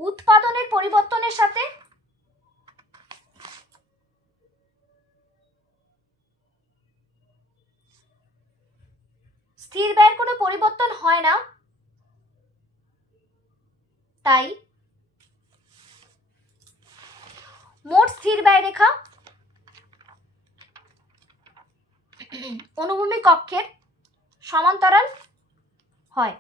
উৎপাদনের পরিবর্তনের সাথে স্থির ব্যয়ের কোনো পরিবর্তন হয় না, তাই মোট স্থির ব্যয় রেখা অনুভূমিক অক্ষের সমান্তরাল হয়।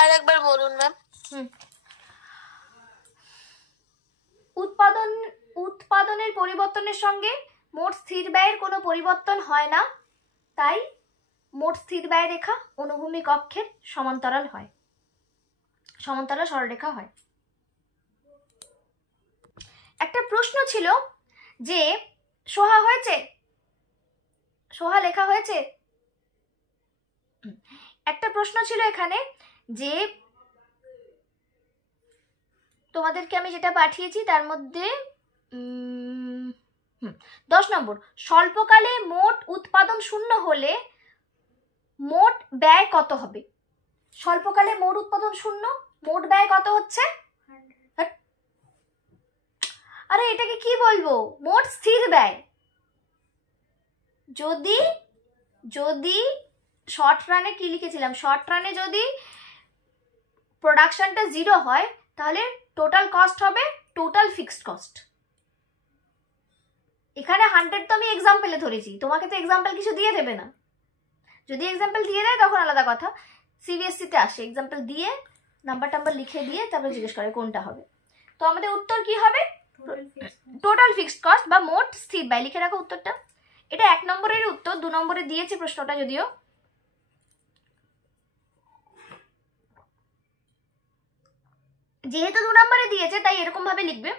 আর একবার বলুন ম্যাম। উৎপাদনের পরিবর্তনের সঙ্গে মোট স্থির ব্যয়ের কোনো পরিবর্তন হয় না, তাই মোট স্থির ব্যয় রেখা অনুভূমিক অক্ষের সমান্তরাল হয়, সমান্তরাল সরলরেখা হয়। একটা প্রশ্ন ছিল যে সোহা হয়েছে, সোহা লেখা হয়েছে। একটা প্রশ্ন ছিল এখানে যে তোমাদেরকে আমি যেটা পাঠিয়েছি তার মধ্যে 10 নম্বর, স্বল্পকালে মোট উৎপাদন শূন্য হলে মোট ব্যয় কত হবে? স্বল্পকালে মোট উৎপাদন শূন্য, মোট ব্যয় কত হচ্ছে? আরে এটাকে কি বলবো? মোট স্থির ব্যয়। যদি শর্ট রানে কি লিখেছিলাম, শর্ট রানে যদি প্রোডাকশনটা 0 হয় তাহলে টোটাল কস্ট হবে টোটাল ফিক্সড কস্ট। এখানে 100 তো আমি এক্সাম্পলে ধরেছি, তোমাকে তো এক্সাম্পল কিছু দিয়ে দেবে না। যদি এক্সাম্পল দিয়ে দেয় তখন আলাদা কথা। সিবিএসসিতে আসে এক্সাম্পল দিয়ে নাম্বার লিখে দিয়ে তারপরে জিজ্ঞেস করে কোনটা হবে। তো আমাদের উত্তর কি হবে? টোটাল ফিক্সড কস্ট বা মোট স্থির ব্যয়। লিখে রাখো উত্তরটা। এটা 1 নম্বরের উত্তর, 2 নম্বরে দিয়েছে প্রশ্নটা, যদিও যেহেতু 2 নম্বরে দিয়েছে তাই এরকম ভাবে লিখবে,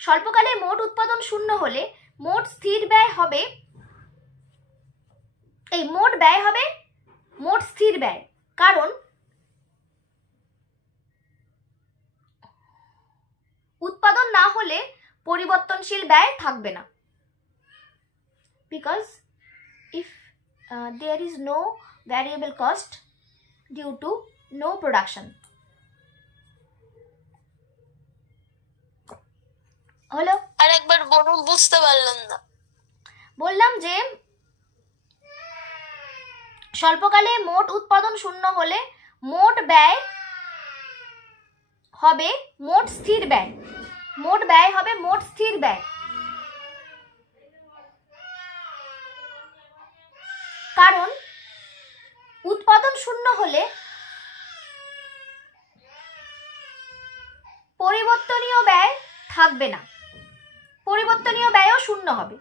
স্বল্পকালে মোট উৎপাদন শূন্য হলে মোট স্থির ব্যয় হবে, এই মোট ব্যয় হবে মোট স্থির ব্যয়। কারণ উৎপাদন না হলে পরিবর্তনশীল ব্যয় থাকবে না, because if there is no variable cost due to no production. হলো? আর একবার বলুন, বুঝতে পারলাম না। বললাম যে স্বল্পকালে মোট উৎপাদন শূন্য হলে মোট ব্যয় হবে মোট স্থির ব্যয়, মোট ব্যয় হবে মোট স্থির ব্যয়। কারণ উৎপাদন শূন্য হলে পরিবর্তনীয় ব্যয় থাকবে না, পরিবর্তনীয় ব্যয়ও শূন্য হবে,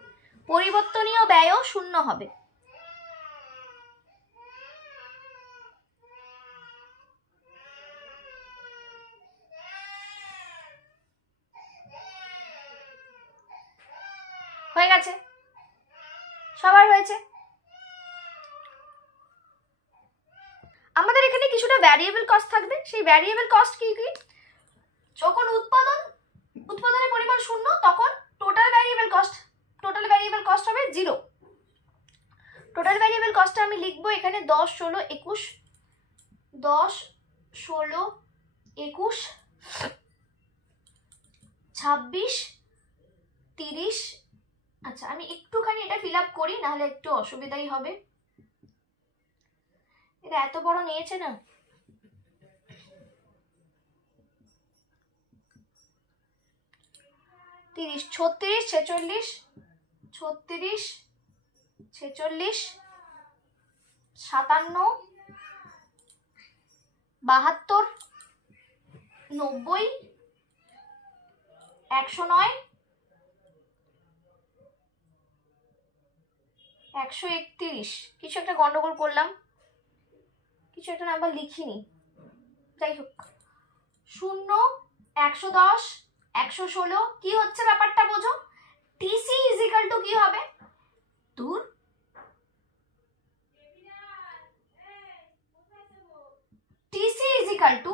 পরিবর্তনীয় ব্যয়ও শূন্য হবে। হয়ে গেছে? সবার হয়েছে? আমাদের এখানে কিছুটা ভ্যারিয়েবল কস্ট থাকবে। সেই ভ্যারিয়েবল কস্ট কি কি? যখন উৎপাদনের পরিমাণ শূন্য তখন টোটাল ভ্যারিয়েবল কস্ট হবে 0। টোটাল ভ্যারিয়েবল কস্টটা আমি লিখবো এখানে 10, 16, 21, 10, 16, 21, 26, 30। আচ্ছা, আমি একটুখানি এটা ফিল আপ করি, নাহলে একটু অসুবিধাই হবে। এটা এত বড় নিয়েছে না। তিরিশ, 36, 46, 36, 46, 57, 72, 90, 109, 131। কিছু একটা গন্ডগোল করলাম, কিছু একটা নাম্বার লিখিনি, যাই হোক। 0, 110, 116। কি হচ্ছে ব্যাপারটা বোঝো? টিসি ইজ ইকাল টু কি হবে? দূর, টিসি ইজ ইকাল টু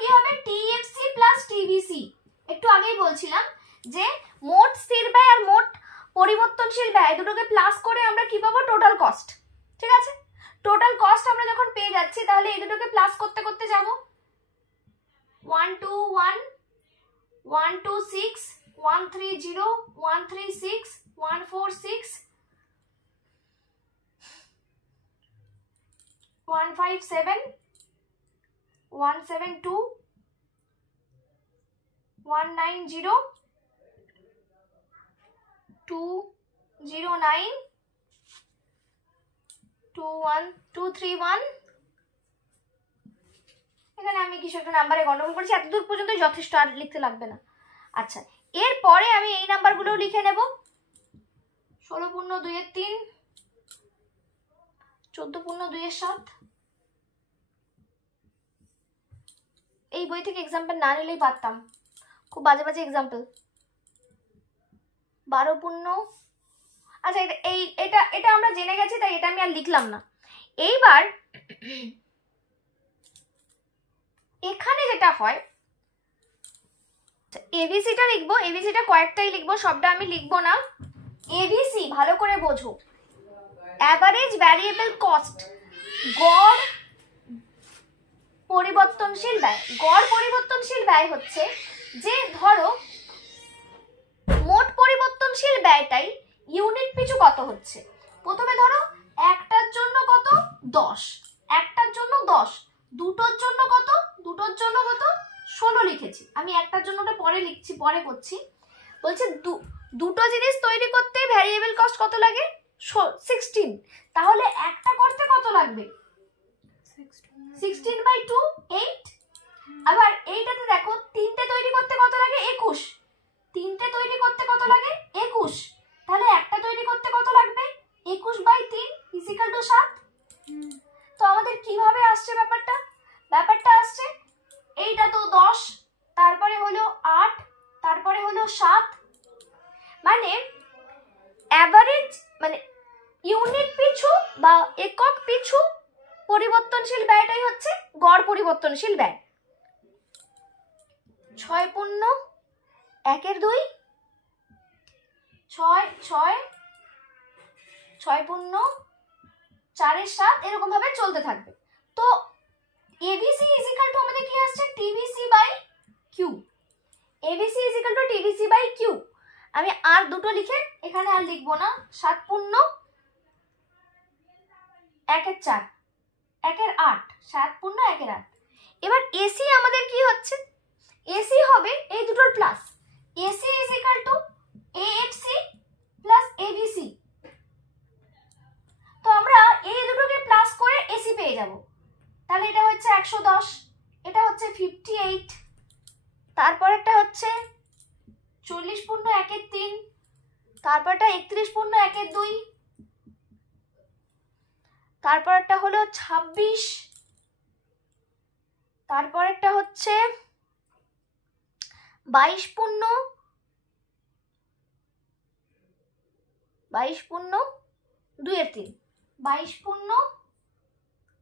কি হবে? TFC plus TVC. একটু আগেই বলছিলাম যে মোট স্থির ব্যয় আর মোট পরিবর্তনশীল ব্যয় দুটোকে প্লাস করে আমরা কি পাবো? Total cost. ঠিক আছে, টোটাল কস্ট আমরা যখন পেয়ে যাচ্ছি তাহলে এই দুটোকে প্লাস করতে করতে যাব। 121, 126, 130, 136, 146, 157, 172, 190, 209, 231। এখানে আমি কিছু একটা নাম্বারে গন্ডগোল করেছি, এতদূর পর্যন্ত যথেষ্ট, আর লিখতে লাগবে না। আচ্ছা, এরপরে আমি এই নাম্বারগুলো লিখে নেব। 16 পূর্ণ 2 এর 3, 14 পূর্ণ 2 এর 7। এই বই থেকে এক্সাম্পল না নিলেই পারতাম, খুব বাজে বাজে এক্সাম্পল। 12 পূর্ণ, আচ্ছা এটা আমরা জেনে গেছি, তাই এটা আমি আর লিখলাম না। এইবার এখানে যেটা হয়, এবিসিটা লিখবো, এবিসিটা কয়েকটাই লিখবো, সবটা আমি লিখবো না। এবিসি ভালো করে বোঝো, অ্যাভারেজ ভ্যারিয়েবল কস্ট, গড় পরিবর্তনশীল ব্যয়। গড় পরিবর্তনশীল ব্যয় হচ্ছে যে ধরো মোট পরিবর্তনশীল ব্যয়টাই ইউনিট পিছু কত হচ্ছে। প্রথমে ধরো একটার জন্য কত? 10, একটার জন্য 10, দুটোর জন্য কত? দুটোর জন্য কত? 16 লিখেছি আমি, একটার জন্য ওটা পরে লিখছি, পরে করছি। বলছে দুটো জিনিস তৈরি করতে ভ্যারিয়েবল কস্ট কত লাগে? 16। তাহলে একটা করতে কত লাগবে? 16/2, 8। আবার এইটাতে দেখো তিনটে তৈরি করতে কত লাগে? 21। তিনটে তৈরি করতে কত লাগে? 21। তাহলে একটা তৈরি করতে কত লাগবে? 21/3 = 7। তো আমাদের কিভাবে আসছে ব্যাপারটা? ব্যাপারটা আসছে এইটা তো 10, তারপরে হলো 8, তারপরে হলো 7। মানে অ্যাভারেজ, মানে ইউনিট পিছু বা একক পিছু পরিবর্তনশীল ব্যয়টাই হচ্ছে গড় পরিবর্তনশীল ব্যয়। 6 পূর্ণ 1 2, 6 6 6 পূর্ণ 4 7, এরকম ভাবে চলতে থাকবে। তো এবিসি ইজ ইকুয়াল টু আমাদের কি আসছে, TBC by Q. ABC is equal to TBC by Q. আমি আর দুটো লিখে এখানে আর লিখবো না। 7 পূর্ণ 1 4 1 8, 7 পূর্ণ 1 8। এবার এসি আমাদের কি হচ্ছে, এসি হবে এই দুটোর plus. AC is equal two AFC plus ABC. তো আমরা এই দুটোকে প্লাস করে এসি পেয়ে যাব। তাহলে এটা হচ্ছে 110, এটা হচ্ছে 58, তারপরেরটা হচ্ছে 40 পূর্ণ 1 3, তারপরটা 31 পূর্ণ 1 2, তারপরটা হলো 26, তারপরেরটা হচ্ছে 22 পূর্ণ 2 3, 22 পূর্ণ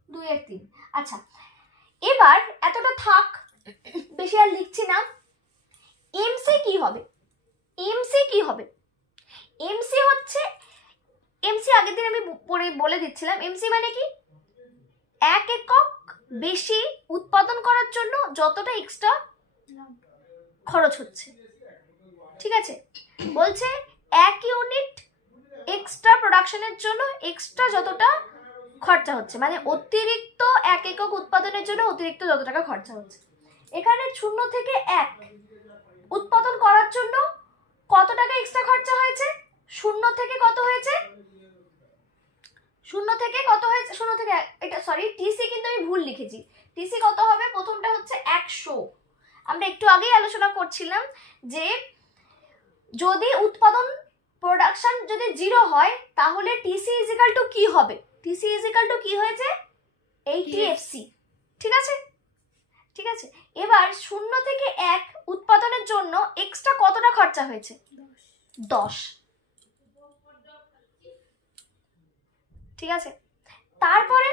2 3। আচ্ছা, এবার এতটা থাক, বেশি আর লিখছি না। এমসি কি হবে, এমসি কি হবে? এমসি হচ্ছে, এমসি আগের দিন আমি পরে বলে দিচ্ছিলাম। এমসি মানে কি, 1 একক বেশি উৎপাদন করার জন্য যতটা এক্সট্রা খরচ হচ্ছে। ঠিক আছে, বলছে 1 ইউনিট এক্সট্রা প্রোডাকশনের জন্য এক্সট্রা যতটা খরচা হচ্ছে, মানে অতিরিক্ত 1 একক উৎপাদনের জন্য অতিরিক্ত যত টাকা খরচা হচ্ছে। এখানে 0 থেকে 1 উৎপাদন করার জন্য কত টাকা এক্সট্রা খরচা হয়েছে, 0 থেকে কত হয়েছে, 0 থেকে কত হয়েছে, 0 থেকে এটা সরি টিসি কিন্তু আমি ভুল লিখেছি। টিসি কত হবে, প্রথমটা হচ্ছে 100। আমরা একটু আগেই আলোচনা করছিলাম যে যদি উৎপাদন প্রোডাকশন যদি 0 হয় তাহলে টিসি ইজ ইকুয়াল টু কি হবে, টিসি ইজ ইকুয়াল টু কি হয়েছে, 80 এফসি। ঠিক আছে, ঠিক আছে। এবার 0 থেকে 1 উৎপাদনের জন্য এক্সট্রা কতটা খরচা হয়েছে, 10। ঠিক আছে, তারপরে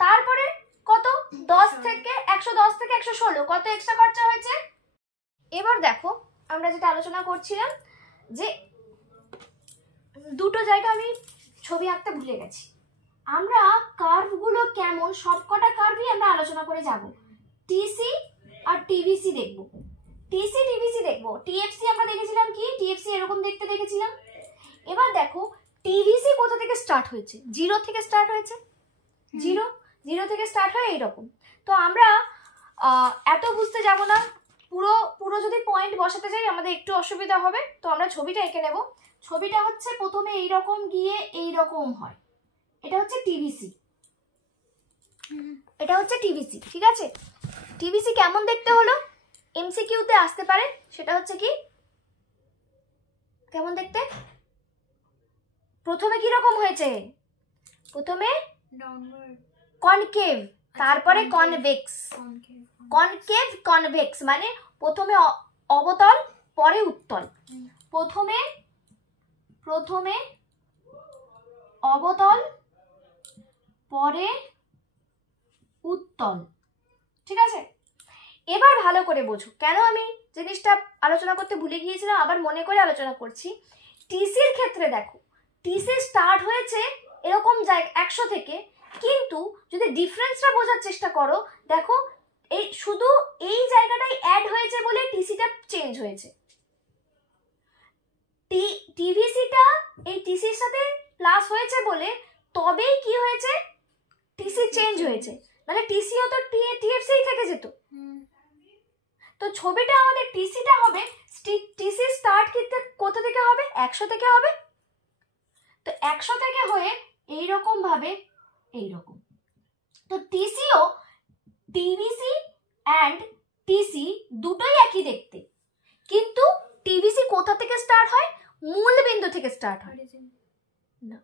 তারপরে কত, 10 থেকে 110 থেকে 116 কত এক্সট্রা খরচা হয়েছে। এবার দেখো আমরা যেটা আলোচনা করছিলাম যে দুটো জায়গা আমি ছবি আঁকতে ভুলে গেছি। আমরা কার্ভগুলো কেমন সবকটা কার্ভই আমরা আলোচনা করে যাব। টিসি আর টিভিসি দেখব, টিসি টিভিসি দেখব। টিএফসি আমরা দেখেছিলাম কি, টিএফসি এরকম দেখতে দেখেছিলাম। এবার দেখো টিভিসি কোথা থেকে স্টার্ট হয়েছে, 0 থেকে স্টার্ট হয়েছে, 0 থেকে স্টার্ট হয় এইরকম। তো আমরা এত বুঝতে যাব না, পুরো পুরো যদি পয়েন্ট বসাতে যাই আমাদের একটু অসুবিধা হবে। তো আমরা ছবিটা এঁকে নেব। ছবিটা হচ্ছে প্রথমে এইরকম গিয়ে এইরকম হয়, এটা হচ্ছে টিভিসি, এটা হচ্ছে টিভিসি। ঠিক আছে, টিভিসি কেমন দেখতে হলো, এমসিকিউতে আসতে পারে, সেটা হচ্ছে কি কেমন দেখতে। প্রথমে কি রকম হয়েছে, প্রথমে কনকেভ, তারপরে কনভেক্স। কনকেভ কনভেক্স মানে প্রথমে অবতল পরে উত্তল, প্রথমে অবতল পরে উত্তল। ঠিক আছে, এবার ভালো করে বোঝো কেন আমি জিনিসটা আলোচনা করতে ভুলে গিয়েছিলাম, আবার মনে করে আলোচনা করছি। টিসির ক্ষেত্রে দেখো, টিসি স্টার্ট হয়েছে এরকম জায়গা 100 থেকে, কিন্তু যদি ডিফারেন্সটা বোঝার চেষ্টা করো দেখো এই শুধু এই জায়গাটাই অ্যাড হয়েছে বলে টিসিটা চেঞ্জ হয়েছে। টিভিসিটা এই টিসির সাথে প্লাস হয়েছে বলে তবেই কি হয়েছে, টিসি চেঞ্জ হয়েছে, মানে টিসিও তো টিএফসি থেকে যেত। তো ছবিটা আমাদের টিসিটা হবে, টিসি স্টার্ট কোথা থেকে হবে, 100 থেকে হবে। তো 100 থেকে হয়ে এইরকম ভাবে এইরকম। তো টিসিও টিভিসি অ্যান্ড টিসি দুটোই একই দেখতে, কিন্তু টিভিসি কোথা থেকে স্টার্ট হয়, মূল বিন্দু থেকে স্টার্ট হয় না।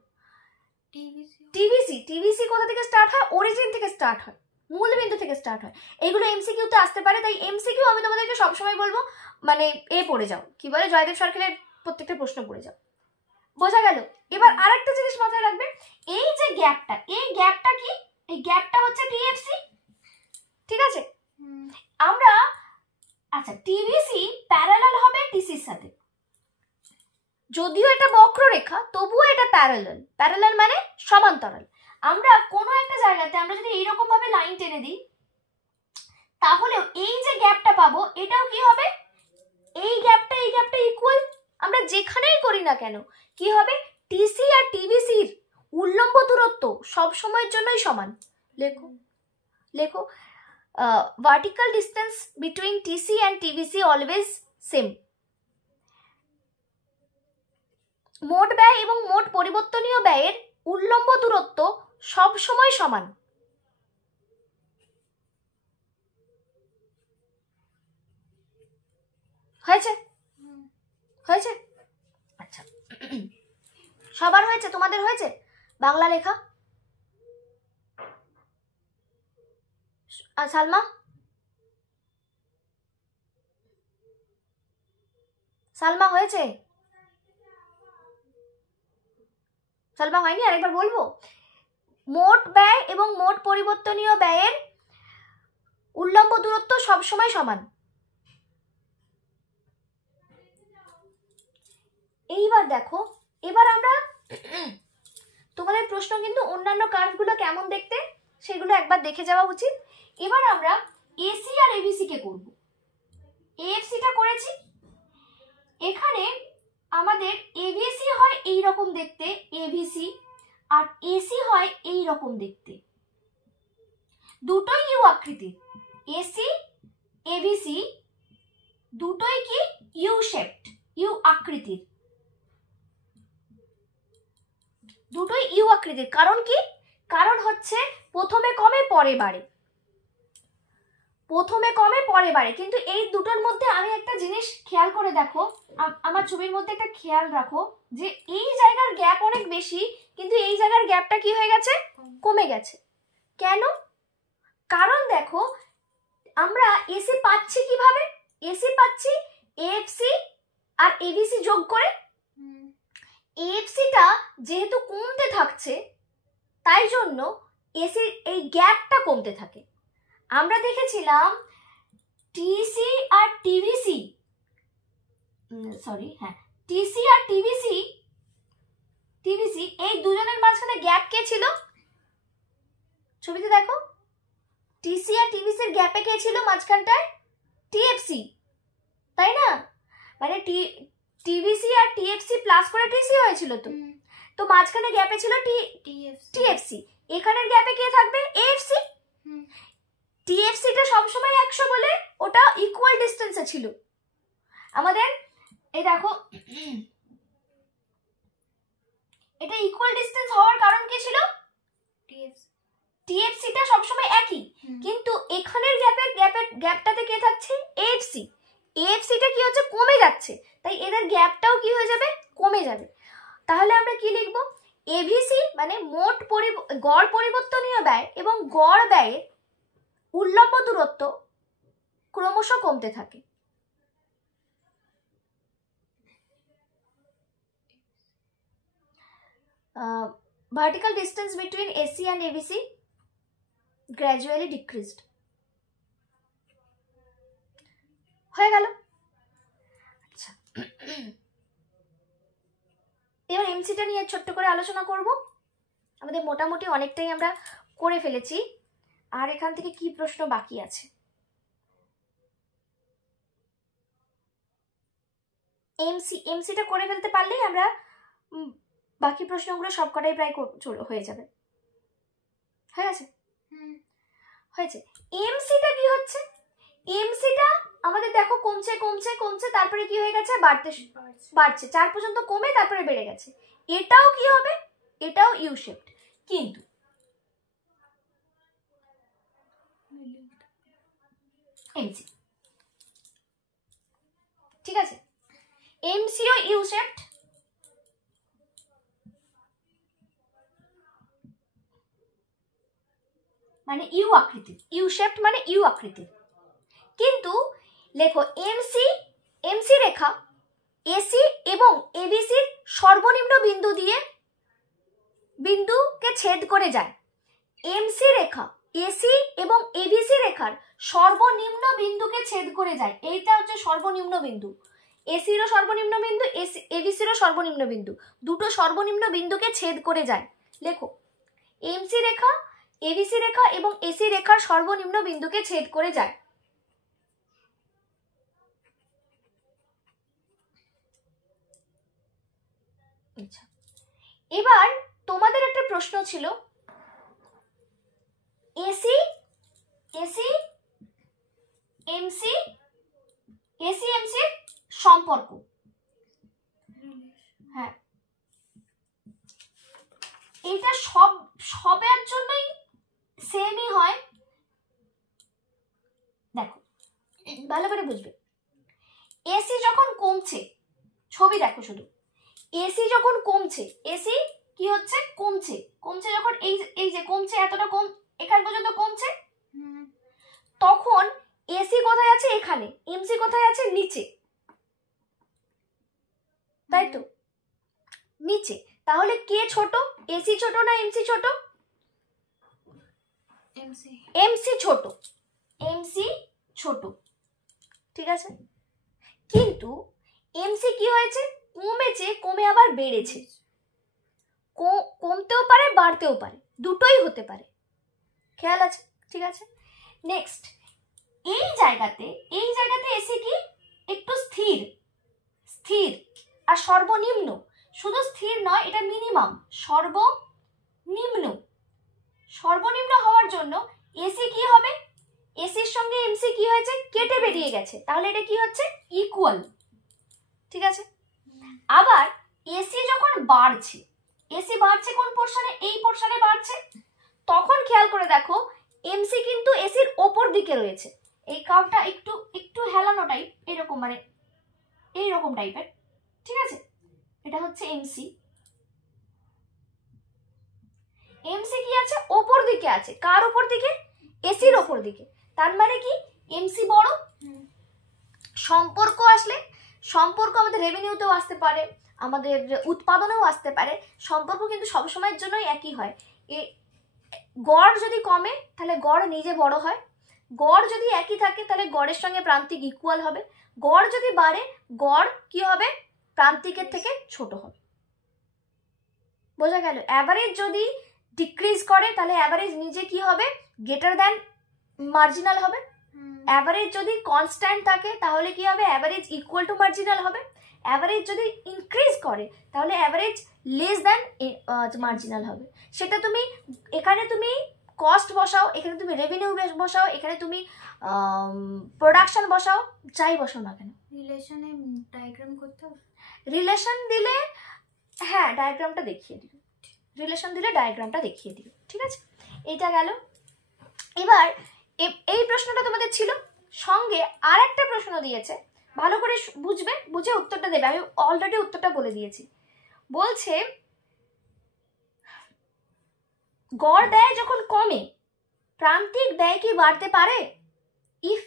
টিভিসি কোথা থেকে স্টার্ট হয়, অরিজিন থেকে স্টার্ট হয়, মূল বিন্দু থেকে স্টার্ট হয়। এগুলো এমসিকিউতে আসতে পারে, তাই এমসিকিউ আমি তোমাদেরকে সবসময় বলবো মানে পড়ে যাও, কি বলে জয়দেব সরকারের প্রত্যেকটা প্রশ্ন পড়ে যাও। বোঝা গেল? এবার আরেকটা জিনিস মাথায় রাখবে, এই যে গ্যাপটা, এই গ্যাপটা কি, এই গ্যাপটা হচ্ছে টিএফসি। ঠিক আছে, আমরা আচ্ছা, টিভিসি প্যারালাল হবে টিসির সাথে, যদিও এটা বক্ররেখা তবুও এটা প্যারালাল। প্যারালাল মানে সমান্তরাল। আমরা কোনো একটা জায়গাতে আমরা যদি এইরকম ভাবে লাইন টেনে দিই, তাহলেও এই যে গ্যাপটা পাবো এটাও কি হবে, এই গ্যাপটা ইকুয়াল। আমরা যেখানেই করি না কেন কি হবে, টিসি আর টিভিসির উল্লম্ব দূরত্ব সব সময়ের জন্যই সমান। লেখো লেখো, vertical distance between TC and TVC always same. মোট ব্যয় এবং মোট পরিবর্তনীয় ব্যয়ের উল্লম্ব দূরত্ব সব সময় সমান। হয়েছে হয়েছে? আচ্ছা, সবার হয়েছে? তোমাদের হয়েছে? বাংলা লেখা সালমা, সালমা হয়েছে? সালমা হয়নি? আরেকবার বলবো, মোট ব্যয় এবং মোট পরিবর্তনীয় ব্যয়ের উল্লম্ব দূরত্ব সবসময় সমান। এইবার দেখো, এবার আমরা তোমাদের প্রশ্ন কিন্তু অন্যান্য কার্ভগুলো কেমন দেখতে সেগুলো একবার দেখে যাওয়া উচিত। এবার আমরা এসি আর এবিসি কে করব। এএফসিটা করেছি, এখানে আমাদের এবিসি হয় এই রকম দেখতে, এবিসি, আর এসি হয় এই রকম দেখতে। দুটোই ইউ আকৃতির, এসি এবিসি দুটোই কি ইউ শেপড, ইউ আকৃতির, দুটোই ইউ আকৃতির। কারণ কি? কারণ হচ্ছে প্রথমে কমে পরে বাড়ে, প্রথমে কমে পরে বাড়ে। কিন্তু এই দুটোর মধ্যে আমি একটা জিনিস খেয়াল করে দেখো, আমার ছবির মধ্যে একটা খেয়াল রাখো যে এই জায়গার গ্যাপ অনেক বেশি, কিন্তু এই জায়গার গ্যাপটা কি হয়ে গেছে, কমে গেছে। কেন? কারণ দেখো আমরা এসি পাচ্ছি কিভাবে, এসি পাচ্ছি এএফসি আর এবিসি যোগ করে। এএফসিটা যেহেতু কমতে থাকছে তাই জন্য এসি এই গ্যাপটা কমতে থাকে। আমরা দেখেছিলাম টিসি আর টিভিসি, টিসি আর টিভিসি এই দুজনের মাঝখানে গ্যাপ কে ছিল? ছবিতে দেখো, টিসি আর টিভিসির গ্যাপে কে ছিল মাঝখানটায়? টিএফসি, তাই না? মানে টিভিসি আর টিএফসি প্লাস করে টিসি হয়েছিল, তো মাঝখানে গ্যাপে ছিল টিএফসি। এখানের গ্যাপে কে থাকবে? এএফসি। টিএফসিটা সবসময় 100 বলে ওটা ইকুয়াল ডিস্টেন্সে ছিল আমাদের। এই দেখো, এটা ইকুয়াল ডিস্টেন্স হওয়ার কারণ কি ছিল? টিএফসিটা সবসময় একই, কিন্তু এখানের গ্যাপটাতে কে থাকছে? এএফসি। এএফসিটা কি হচ্ছে, কমে যাচ্ছে, তাই এদের গ্যাপটাও কি হয়ে যাবে, কমে যাবে। তাহলে আমরা কি লিখব? এভিসি মানে মোট গড় পরিবর্তনীয় ব্যয় এবং গড় ব্যয়ের উল্লম্ব দূরত্ব ক্রমশ কমতে থাকে। Vertical distance between AC and ABC gradually decreased. হয়ে গেল। আচ্ছা, এবার এমসিটা নিয়ে ছোট্ট করে আলোচনা করব। আমাদের মোটামুটি অনেকটাই আমরা করে ফেলেছি, আর এখান থেকে কি প্রশ্ন বাকি আছে? এমসিটা করে ফেলতে পারলেই আমরা বাকি প্রশ্নগুলো সবকটাই প্রায় হয়ে যাবে। হয়ে গেছে? হয়েছে। এমসিটা কি হচ্ছে? এমসিটা আমাদের দেখো কমছে কমছে কমছে, তারপরে কি হয়ে গেছে, বাড়ছে, 4 পর্যন্ত কমে তারপরে বেড়ে গেছে। এটাও কি হবে, এটাও ইউ শেপড। কিন্তু এমসি, ঠিক আছে, এমসিও ইউ শেপড, মানে ইউ আকৃতির, ইউ শেপড মানে ইউ আকৃতির। কিন্তু লেখো এমসি রেখা এসি এবং এবিসির সর্বনিম্ন বিন্দুকে ছেদ করে যায়। এমসি রেখা এসি এবং এবিসি রেখার সর্বনিম্ন বিন্দুকে ছেদ করে যায়। এইটা হচ্ছে সর্বনিম্ন বিন্দু, এসিরও সর্বনিম্ন বিন্দু, এবিসিরও সর্বনিম্ন বিন্দু, দুটো সর্বনিম্ন বিন্দুকে ছেদ করে যায়। লেখো, এমসি রেখা, এবিসি রেখা এবং এসি রেখার সর্বনিম্ন বিন্দুকে ছেদ করে যায়। আচ্ছা, এবার তোমাদের একটা প্রশ্ন ছিল, AC AC MC AC MC সম্পর্ক। হ্যাঁ, এটা সবের জন্যই সেমই হয়। দেখো ভালো করে বুঝবে, এসি যখন কমছে, ছবি দেখো শুধু, এসি যখন কমছে, এসি কি হচ্ছে, কমছে, কমছে যখন এই যে কমছে, এতটা কম, এখান পর্যন্ত কমছে, তখন এসি কোথায় আছে, এখানে, এমসি কোথায় আছে, নিচে, তাই তো, নিচে। তাহলে কে ছোট, এসি ছোট না এমসি ছোট? এমসি ছোট, এমসি ছোট, ঠিক আছে। কিন্তু এমসি কি হয়েছে, কমেছে, কমে আবার বেড়েছে, কমতেও পারে বাড়তেও পারে, দুটোই হতে পারে, খেয়াল আছে, ঠিক আছে। নেক্সট, এই জায়গাতে এসি কি একটু স্থির, স্থির আর সর্বনিম্ন, শুধু স্থির নয়, এটা মিনিমাম, সর্বনিম্ন, সর্বনিম্ন হওয়ার জন্য এসি কি হবে, এসির সঙ্গে এমসি কি হয়েছে, কেটে বেরিয়ে গেছে, তাহলে এটা কি হচ্ছে, ইকুয়াল, ঠিক আছে। আবার এসি যখন বাড়ছে, এসি বাড়ছে কোন পোরশনে, এই পোরশনে বাড়ছে, তখন খেয়াল করে দেখো এমসি কিন্তু এসির ওপর দিকে রয়েছে, এই কার্ভটা একটু একটু হেলানো টাইপ, এরকম মানে এইরকম টাইপের, ঠিক আছে। এটা হচ্ছে এমসি, এমসি কি আছে, ওপর দিকে আছে, কার ওপর দিকে, এসির ওপর দিকে, তার মানে কি এমসি বড়। সম্পর্ক আসলে, সম্পর্ক আমাদের রেভিনিউতেও আসতে পারে, আমাদের উৎপাদনেও আসতে পারে, সম্পর্ক কিন্তু সবসময়ের জন্যই একই হয়। গড় যদি কমে তাহলে গড় নিজে বড় হয়, গড় যদি একই থাকে তাহলে গড়ের সঙ্গে প্রান্তিক ইকুয়াল হবে, গড় যদি বাড়ে গড় কি হবে, প্রান্তিকের থেকে ছোট হবে, বোঝা গেল। অ্যাভারেজ যদি ডিক্রিজ করে তাহলে অ্যাভারেজ নিজে কি হবে, গ্রেটার দ্যান মার্জিনাল হবে। অ্যাভারেজ যদি কনস্ট্যান্ট থাকে তাহলে কি হবে, অ্যাভারেজ ইকুয়াল টু মার্জিনাল হবে। অ্যাভারেজ যদি ইনক্রিজ করে তাহলে অ্যাভারেজ লেস দ্যান মার্জিনাল হবে। সেটা তুমি এখানে তুমি কস্ট বসাও, এখানে তুমি রেভিনিউ বসাও, এখানে তুমি প্রোডাকশন বসাও, যাই বসাও না কেন। রিলেশনে ডায়াগ্রাম করতে হবে, রিলেশন দিলে হ্যাঁ ডায়াগ্রামটা দেখিয়ে দিও, রিলেশন দিলে ডায়াগ্রামটা দেখিয়ে দিও, ঠিক আছে। এইটা গেল। এবার এই প্রশ্নটা তোমাদের ছিল, সঙ্গে আর একটা প্রশ্ন দিয়েছে, ভালো করে বুঝবে, বুঝে উত্তরটা দেবে। আমি অলরেডি উত্তরটা বলে দিয়েছি। বলছে গড় ব্যয় যখন কমে প্রান্তিক ব্যয় কি বাড়তে পারে? ইফ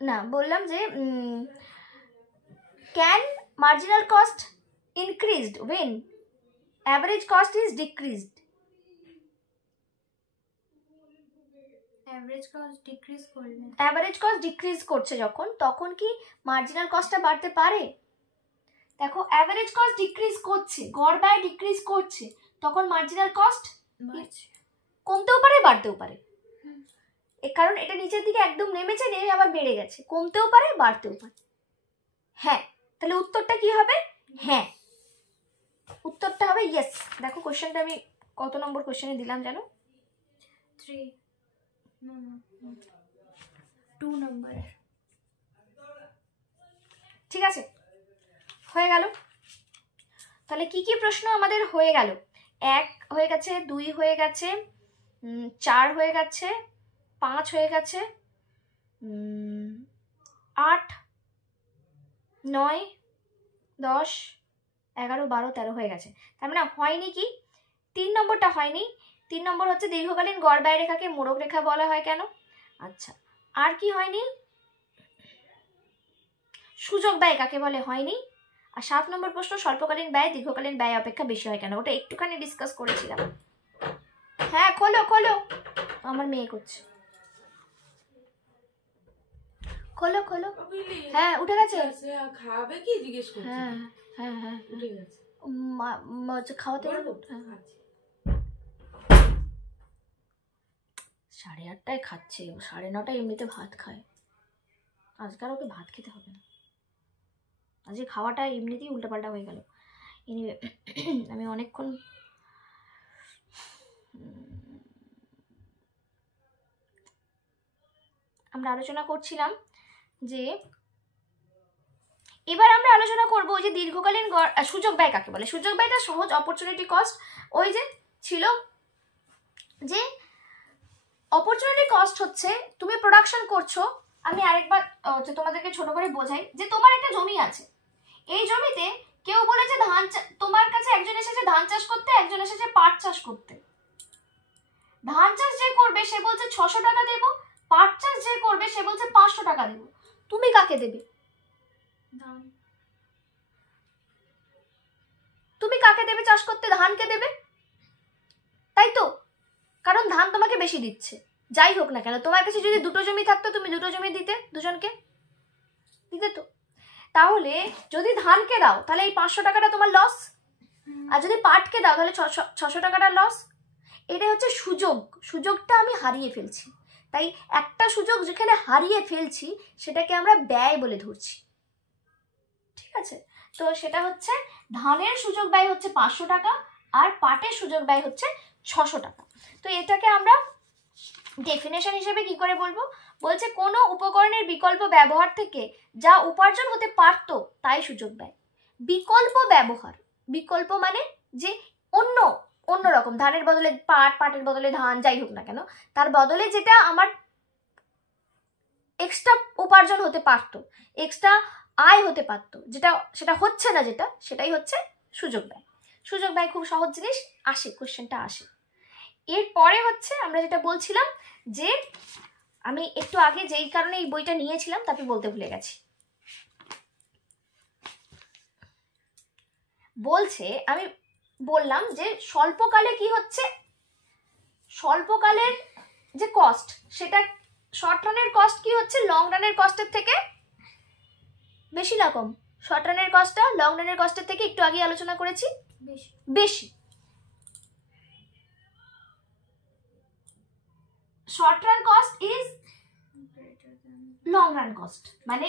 না, বললাম যে can marginal cost increased when average cost is decreased? Average cost decrease করলে, অ্যাভারেজ কস্ট ডিক্রিজ করছে যখন, তখন কি মার্জিনাল কস্টটা বাড়তে পারে? দেখো অ্যাভারেজ কস্ট ডিক্রিজ করছে, গড় ব্যয় ডিক্রিজ করছে, তখন মার্জিনাল কস্ট কমতেও পারে বাড়তেও পারে, কারণ এটা নিচের দিকে একদম নেমেছে, নেমে আবার বেড়ে গেছে, কমতেও পারে বাড়তেও পারে। হ্যাঁ, তাহলে উত্তরটা কি হবে? হ্যাঁ, উত্তরটা হবে ইয়েস। দেখো কোশ্চেনটা আমি কত নম্বর কোশ্চেনে দিলাম জানো? 2 নম্বর। ঠিক আছে, হয়ে গেল। তাহলে কি কি প্রশ্ন আমাদের হয়ে গেল? 1 হয়ে গেছে, 2 হয়ে গেছে, 4 হয়ে গেছে, 5 হয়ে গেছে, 8, 9, 10, 11, 12, 13 হয়ে গেছে। তার মানে হয়নি কি? 3 নম্বরটা হয়নি। 3 নম্বর হচ্ছে দীর্ঘকালীন গড় ব্যয় রেখাকে মোড়ক রেখা বলা হয় কেন? আচ্ছা, আর কি হয়নি? সূচক ব্যয় কাকে বলে? হয়নি। আর 7 নম্বর প্রশ্ন, স্বল্পকালীন ব্যয় দীর্ঘকালীন ব্যয় অপেক্ষা বেশি হয় কেন? ওটা একটুখানি ডিসকাস করেছিলাম। হ্যাঁ খোলো খোলো, আমার মেয়ে করছে, খোলো খোলো। হ্যাঁ উঠে গেছে। খাবে কি জিজ্ঞেস করছি। হ্যাঁ হ্যাঁ হ্যাঁ উঠে গেছে। হচ্ছে খাওয়াতে বলবো। হ্যাঁ। খাচ্ছে। 8:30টায় খাচ্ছে, ও 9:30টায় এমনিতে ভাত খায়। আজকে আর ওকে ভাত খেতে হবে না, আজকে খাওয়াটা এমনিতেই উল্টাপাল্টা হয়ে গেল। এনিওয়ে আমি অনেকক্ষণ আমরা আলোচনা করছিলাম যে এবার আমরা আলোচনা করব যে দীর্ঘকালীন সুযোগ ব্যয় কাকে বলে। সুযোগ ব্যয়টা সহজ, অপরচুনিটি কস্ট। ওই যে ছিল যে অপরচুনিটি কস্ট হচ্ছে তুমি প্রোডাকশন করছো। আমি আরেকবার তোমাদেরকে ছোট করে বোঝাই যে তোমার একটা জমি আছে, এই জমিতে কেউ বলেছে ধান, তোমার কাছে একজন এসেছে ধান চাষ করতে, একজন এসেছে পাট চাষ করতে। ধান চাষ যে করবে সে বলছে 600 টাকা দেব, পাট চাষ যে করবে সে বলছে 500 টাকা দেব। তুমি কাকে দেবে? ধান। তুমি কাকে দেবে চাষ করতে? ধানকে দেবে, তাই তো? কারণ ধান তোমাকে বেশি দিচ্ছে। যাই হোক না কেন, তোমার কাছে যদি দুটো জমি থাকতো তুমি দুটো জমি দিতে, দুজনকে দিতে তো। তাহলে যদি ধানকে দাও তাহলে এই 500 টাকাটা তোমার লস, আর যদি পাটকে দাও তাহলে 600 টাকাটা লস। এটাই হচ্ছে সুযোগ, সুযোগটা আমি হারিয়ে ফেলছি। তাই একটা সুযোগ যেখানে হারিয়ে ফেলছি সেটাকে আমরা ব্যয় বলে ধরছি, ঠিক আছে? তো সেটা হচ্ছে ধানের সুযোগ ব্যয় হচ্ছে 500 টাকা আর পাটের সুযোগ ব্যয় হচ্ছে 600 টাকা। তো এটাকে আমরা ডেফিনেশন হিসেবে কি করে বলবো? বলছে কোনো উপকরণের বিকল্প ব্যবহার থেকে যা উপার্জন হতে পারত তাই সুযোগ ব্যয়। বিকল্প ব্যবহার, বিকল্প মানে যে অন্য রকম, ধানের বদলে পাট, পাটের বদলে ধান, যাই হোক না কেন তার বদলে যেটা আমার এক্সট্রা উপার্জন হতে পারত, এক্সট্রা আয় হতে পারত, যেটা সেটা হচ্ছে না, যেটা সেটাই হচ্ছে সুযোগ ব্যয়। সুযোগ ব্যয় খুব সহজ জিনিস, আসে কোশ্চেনটা আসে। এরপরে হচ্ছে আমরা যেটা বলছিলাম যে আমি একটু আগে যেই কারণে এই বইটা নিয়েছিলাম তাকে বলতে ভুলে গেছি। বলছে আমি বললাম যে স্বল্পকালে কি হচ্ছে, স্বল্পকালের যে কস্ট সেটা শর্ট রানের কস্ট কি হচ্ছে লং রানের কস্টের থেকে বেশি না কম? শর্ট রানের কস্টটা লং রানের কস্টের থেকে একটু আগে আলোচনা করেছি বেশি। Short run cost is long run cost, মানে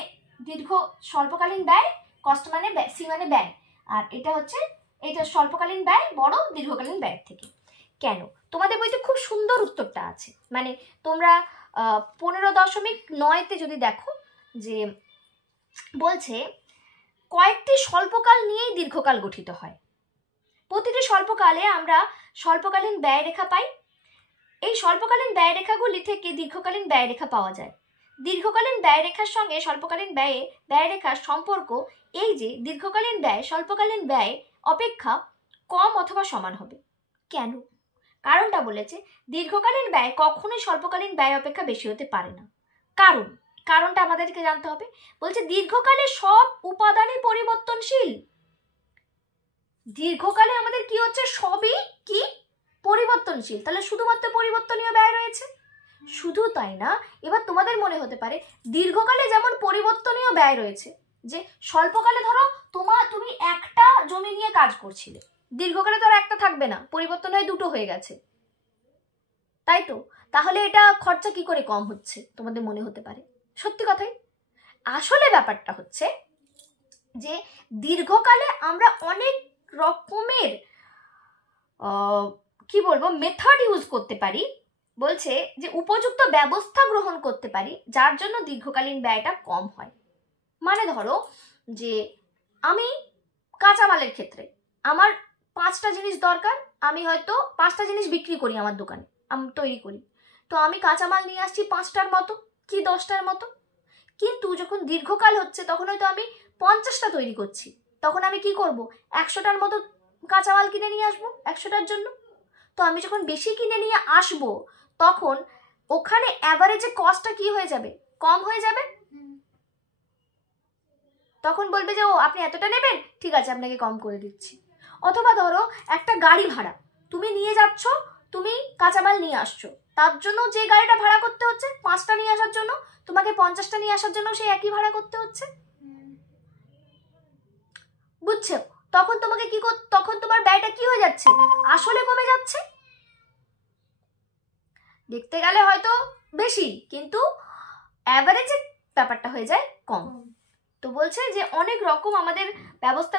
দীর্ঘ স্বল্পকালীন ব্যয়, কস্ট মানে সি মানে ব্যয়, আর এটা হচ্ছে এটা স্বল্পকালীন ব্যয় বড় দীর্ঘকালীন ব্যয়ের থেকে। কেন? তোমাদের বইতে খুব সুন্দর উত্তরটা আছে, মানে তোমরা 15.9-তে যদি দেখো যে বলছে কয়েকটি স্বল্পকাল নিয়েই দীর্ঘকাল গঠিত হয়। প্রতিটি স্বল্পকালে আমরা স্বল্পকালীন ব্যয়রেখা পাই, এই স্বল্পকালীন ব্যয়রেখাগুলি থেকে দীর্ঘকালীন ব্যয়রেখা পাওয়া যায়। দীর্ঘকালীন ব্যয়রেখার সঙ্গে স্বল্পকালীন ব্যয়রেখার সম্পর্ক এই যে দীর্ঘকালীন ব্যয় স্বল্পকালীন ব্যয় অপেক্ষা কম অথবা সমান হবে। কেন? কারণটা বলেছে দীর্ঘকালীন ব্যয় কখনোই স্বল্পকালীন ব্যয় অপেক্ষা বেশি হতে পারে না। কারণটা আমাদেরকে জানতে হবে। বলছে দীর্ঘকালে সব উপাদানই পরিবর্তনশীল। দীর্ঘকালে আমাদের কি হচ্ছে? সবই কি পরিবর্তনশীল। তাহলে শুধুমাত্র পরিবর্তনীয় ব্যয় রয়েছে? শুধু তাই না, এবার তোমাদের মনে হতে পারে দীর্ঘকালে যেমন পরিবর্তনীয় ব্যয় রয়েছে, যে স্বল্পকালে ধরো তুমি একটা জমি নিয়ে কাজ করছিলে, দীর্ঘকালে তো আর একটা থাকবে না, পরিবর্তন হয়ে দুটো হয়ে গেছে, তাই তো? তাহলে এটা খরচা কি করে কম হচ্ছে তোমাদের মনে হতে পারে। সত্যি কথাই, আসলে ব্যাপারটা হচ্ছে যে দীর্ঘকালে আমরা অনেক রকমের কি বলবো মেথড ইউজ করতে পারি। বলছে যে উপযুক্ত ব্যবস্থা গ্রহণ করতে পারি যার জন্য দীর্ঘকালীন ব্যয়টা কম হয়। মানে ধরো যে আমি কাঁচামালের ক্ষেত্রে আমার 5টা জিনিস দরকার, আমি হয়তো 5টা জিনিস বিক্রি করি আমার দোকানে, আমি তৈরি করি, তো আমি কাঁচামাল নিয়ে আসছি 5টার মতো কি 10টার মতো, কিন্তু যখন দীর্ঘকাল হচ্ছে তখন হয়তো আমি 50টা তৈরি করছি, তখন আমি কি করব? 100টার মতো কাঁচামাল কিনে নিয়ে আসবো 100টার জন্য। তো আমি যখন বেশি কিনে নিয়ে আসবো তখন ওখানে অ্যাভারেজে কস্টটা কি হয়ে যাবে? কম হয়ে যাবে। তখন বলবে যে ও আপনি এতটা নেবেন, ঠিক আছে আপনাকে কম করে দিচ্ছি। অথবা ধরো একটা গাড়ি ভাড়া তুমি নিয়ে যাচ্ছ, তুমি কাঁচামাল নিয়ে আসছো, তার জন্য যে গাড়িটা ভাড়া করতে হচ্ছে 5টা নিয়ে আসার জন্য, তোমাকে 50টা নিয়ে আসার জন্য সেই একই ভাড়া করতে হচ্ছে। বুঝছো? তখন তোমাকে তখন তোমার ব্যয়টা কি হয়ে যাচ্ছে, আসলে কমে যাচ্ছে। দেখতে গেলে হয়তো বেশি, কিন্তু অ্যাভারেজে ব্যাপারটা হয়ে যায় কম। তো বলছে যে অনেক রকম আমাদের ব্যবস্থা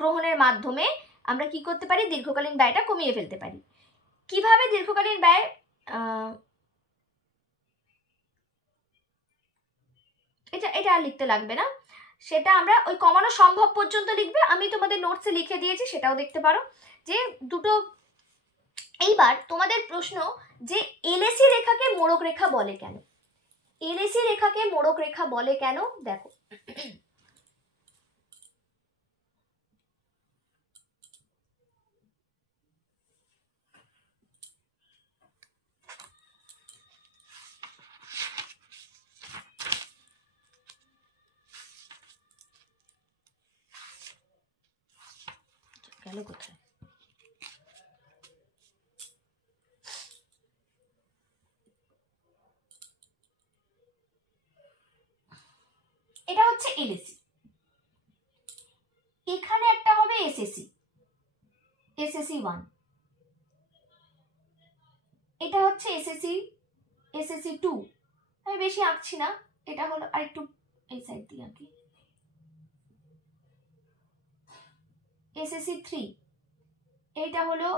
গ্রহণের মাধ্যমে আমরা কি করতে পারি, দীর্ঘকালীন ব্যয়টা কমিয়ে ফেলতে পারি। কিভাবে দীর্ঘকালীন ব্যয়, এটা আর লিখতে লাগবে না, সেটা আমরা ওই কমানো সম্ভব পর্যন্ত লিখবে, আমি তোমাদের নোটসে লিখে দিয়েছি, সেটাও দেখতে পারো। যে দুটো, এইবার তোমাদের প্রশ্ন যে এলএসি রেখাকে মোড়ক রেখা বলে কেন, এলএসি রেখাকে মোড়ক রেখা বলে কেন, দেখো গেল কোথায়, এটা হচ্ছে এলএসি, এখানে একটা হবে এসএসি, এসএসি 1, এটা হচ্ছে এসএসি, এসএসি 2, আমি বেশি আঁকছি না, এটা হলো আরেকটু এই সাইড দিয়ে আঁকি, এসএসসি 3, এইটা হলো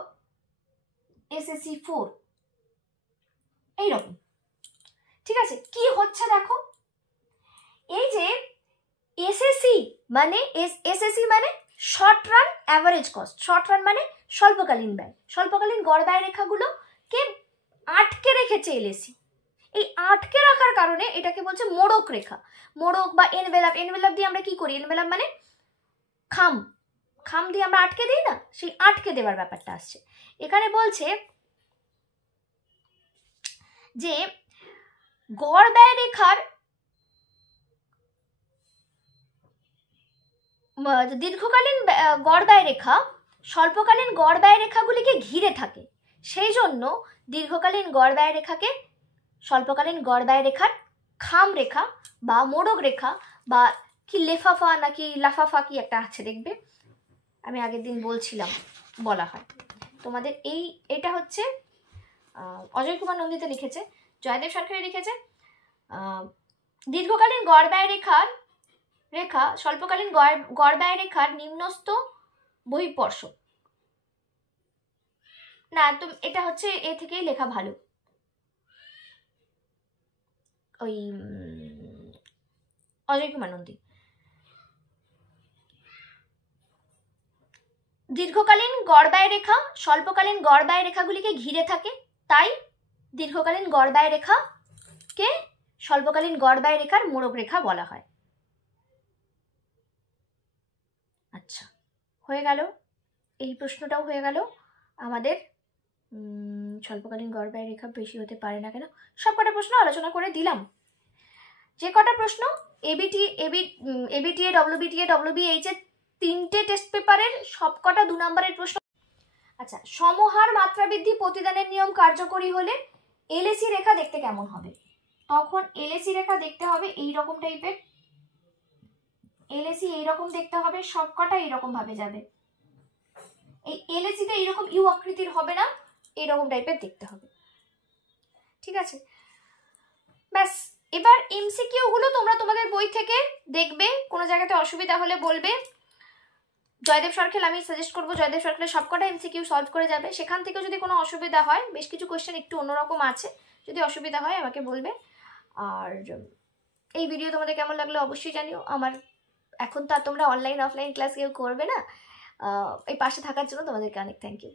এসএসসি 4, এইরকম। ঠিক আছে, কি হচ্ছে দেখো, এই যে এসএসসি মানে short run average cost, short run মানে স্বল্পকালীন ব্যয়, স্বল্পকালীন গড় ব্যয় রেখাগুলোকে আটকে রেখেছে এলএসি। এই আটকে রাখার কারণে এটাকে বলছে মোড়ক রেখা। মোড়ক বা এনভেলাপ, এনভেলাপ দিয়ে আমরা কি করি, এনভেলাপ মানে খাম দিয়ে আমরা আটকে দিই না, সেই আটকে দেওয়ার ব্যাপারটা আসছে এখানে। বলছে যে গড় ব্যয় রেখার দীর্ঘকালীন গড় ব্যয় রেখা স্বল্পকালীন গড় ব্যয় রেখাগুলিকে ঘিরে থাকে, সেই জন্য দীর্ঘকালীন গড় ব্যয় রেখাকে স্বল্পকালীন গড় ব্যয় রেখার খাম রেখা বা মোড়ক রেখা বা কি লেফাফা নাকি লাফাফা কি একটা আছে দেখবে, আমি আগের দিন বলছিলাম, বলা হয় তোমাদের। এটা হচ্ছে অজয় কুমার নন্দিতে লিখেছে, জয়দেব সরকারি লিখেছে, দীর্ঘকালীন গড় ব্যয় রেখা স্বল্পকালীন গড় ব্যয় রেখার নিম্নস্থ বহিঃস্পর্শ। না, তো এটা হচ্ছে এ থেকেই লেখা ভালো, ওই অজয় কুমার নন্দী। দীর্ঘকালীন গড় ব্যয় রেখা স্বল্পকালীন গড় ব্যয় রেখাগুলিকে ঘিরে থাকে, তাই দীর্ঘকালীন গড় ব্যয় রেখাকে স্বল্পকালীন গড় ব্যয় রেখার মোড়ক রেখা বলা হয়। আচ্ছা, হয়ে গেল, এই প্রশ্নটাও হয়ে গেল আমাদের। স্বল্পকালীন গড় ব্যয় রেখা বেশি হতে পারে না কেন, সব কটা প্রশ্ন আলোচনা করে দিলাম। যে কটা প্রশ্ন এবিটিএ, ডব্লিউবিটিএ, ডব্লিউবিএইচ এর 3টে টেস্ট পেপারের সব কটা 2 নম্বরের প্রশ্ন। আচ্ছা, সমহার মাত্রা বৃদ্ধি প্রতিদানের নিয়ম কার্যকরী হলে এলএসি রেখা দেখতে কেমন হবে? তখন এলএসি রেখা দেখতে হবে এই রকম টাইপের, এলএসি এইরকম দেখতে হবে, সব কটা এইরকম ভাবে যাবে। এই এলএসিতে এইরকম ইউ আকৃতির হবে না, এইরকম টাইপের দেখতে হবে। ঠিক আছে, ব্যাস। এবার এমসিকিউ গুলো তোমরা তোমাদের বই থেকে দেখবে, কোনো জায়গাতে অসুবিধা হলে বলবে। জয়দেব সরকেল আমি সাজেস্ট করবো, জয়দেব সরকেলের সবকটা এমসিকিউ সলভ করে যাবে। সেখান থেকে যদি কোনো অসুবিধা হয়, বেশ কিছু কোয়েশ্চেন একটু অন্যরকম আছে, যদি অসুবিধা হয় আমাকে বলবে। আর এই ভিডিও তোমাদের কেমন লাগলো অবশ্যই জানিও। আমার এখন তো আর তোমরা অনলাইন অফলাইন ক্লাস কেউ করবে না, এই পাশে থাকার জন্য তোমাদেরকে অনেক থ্যাংক ইউ।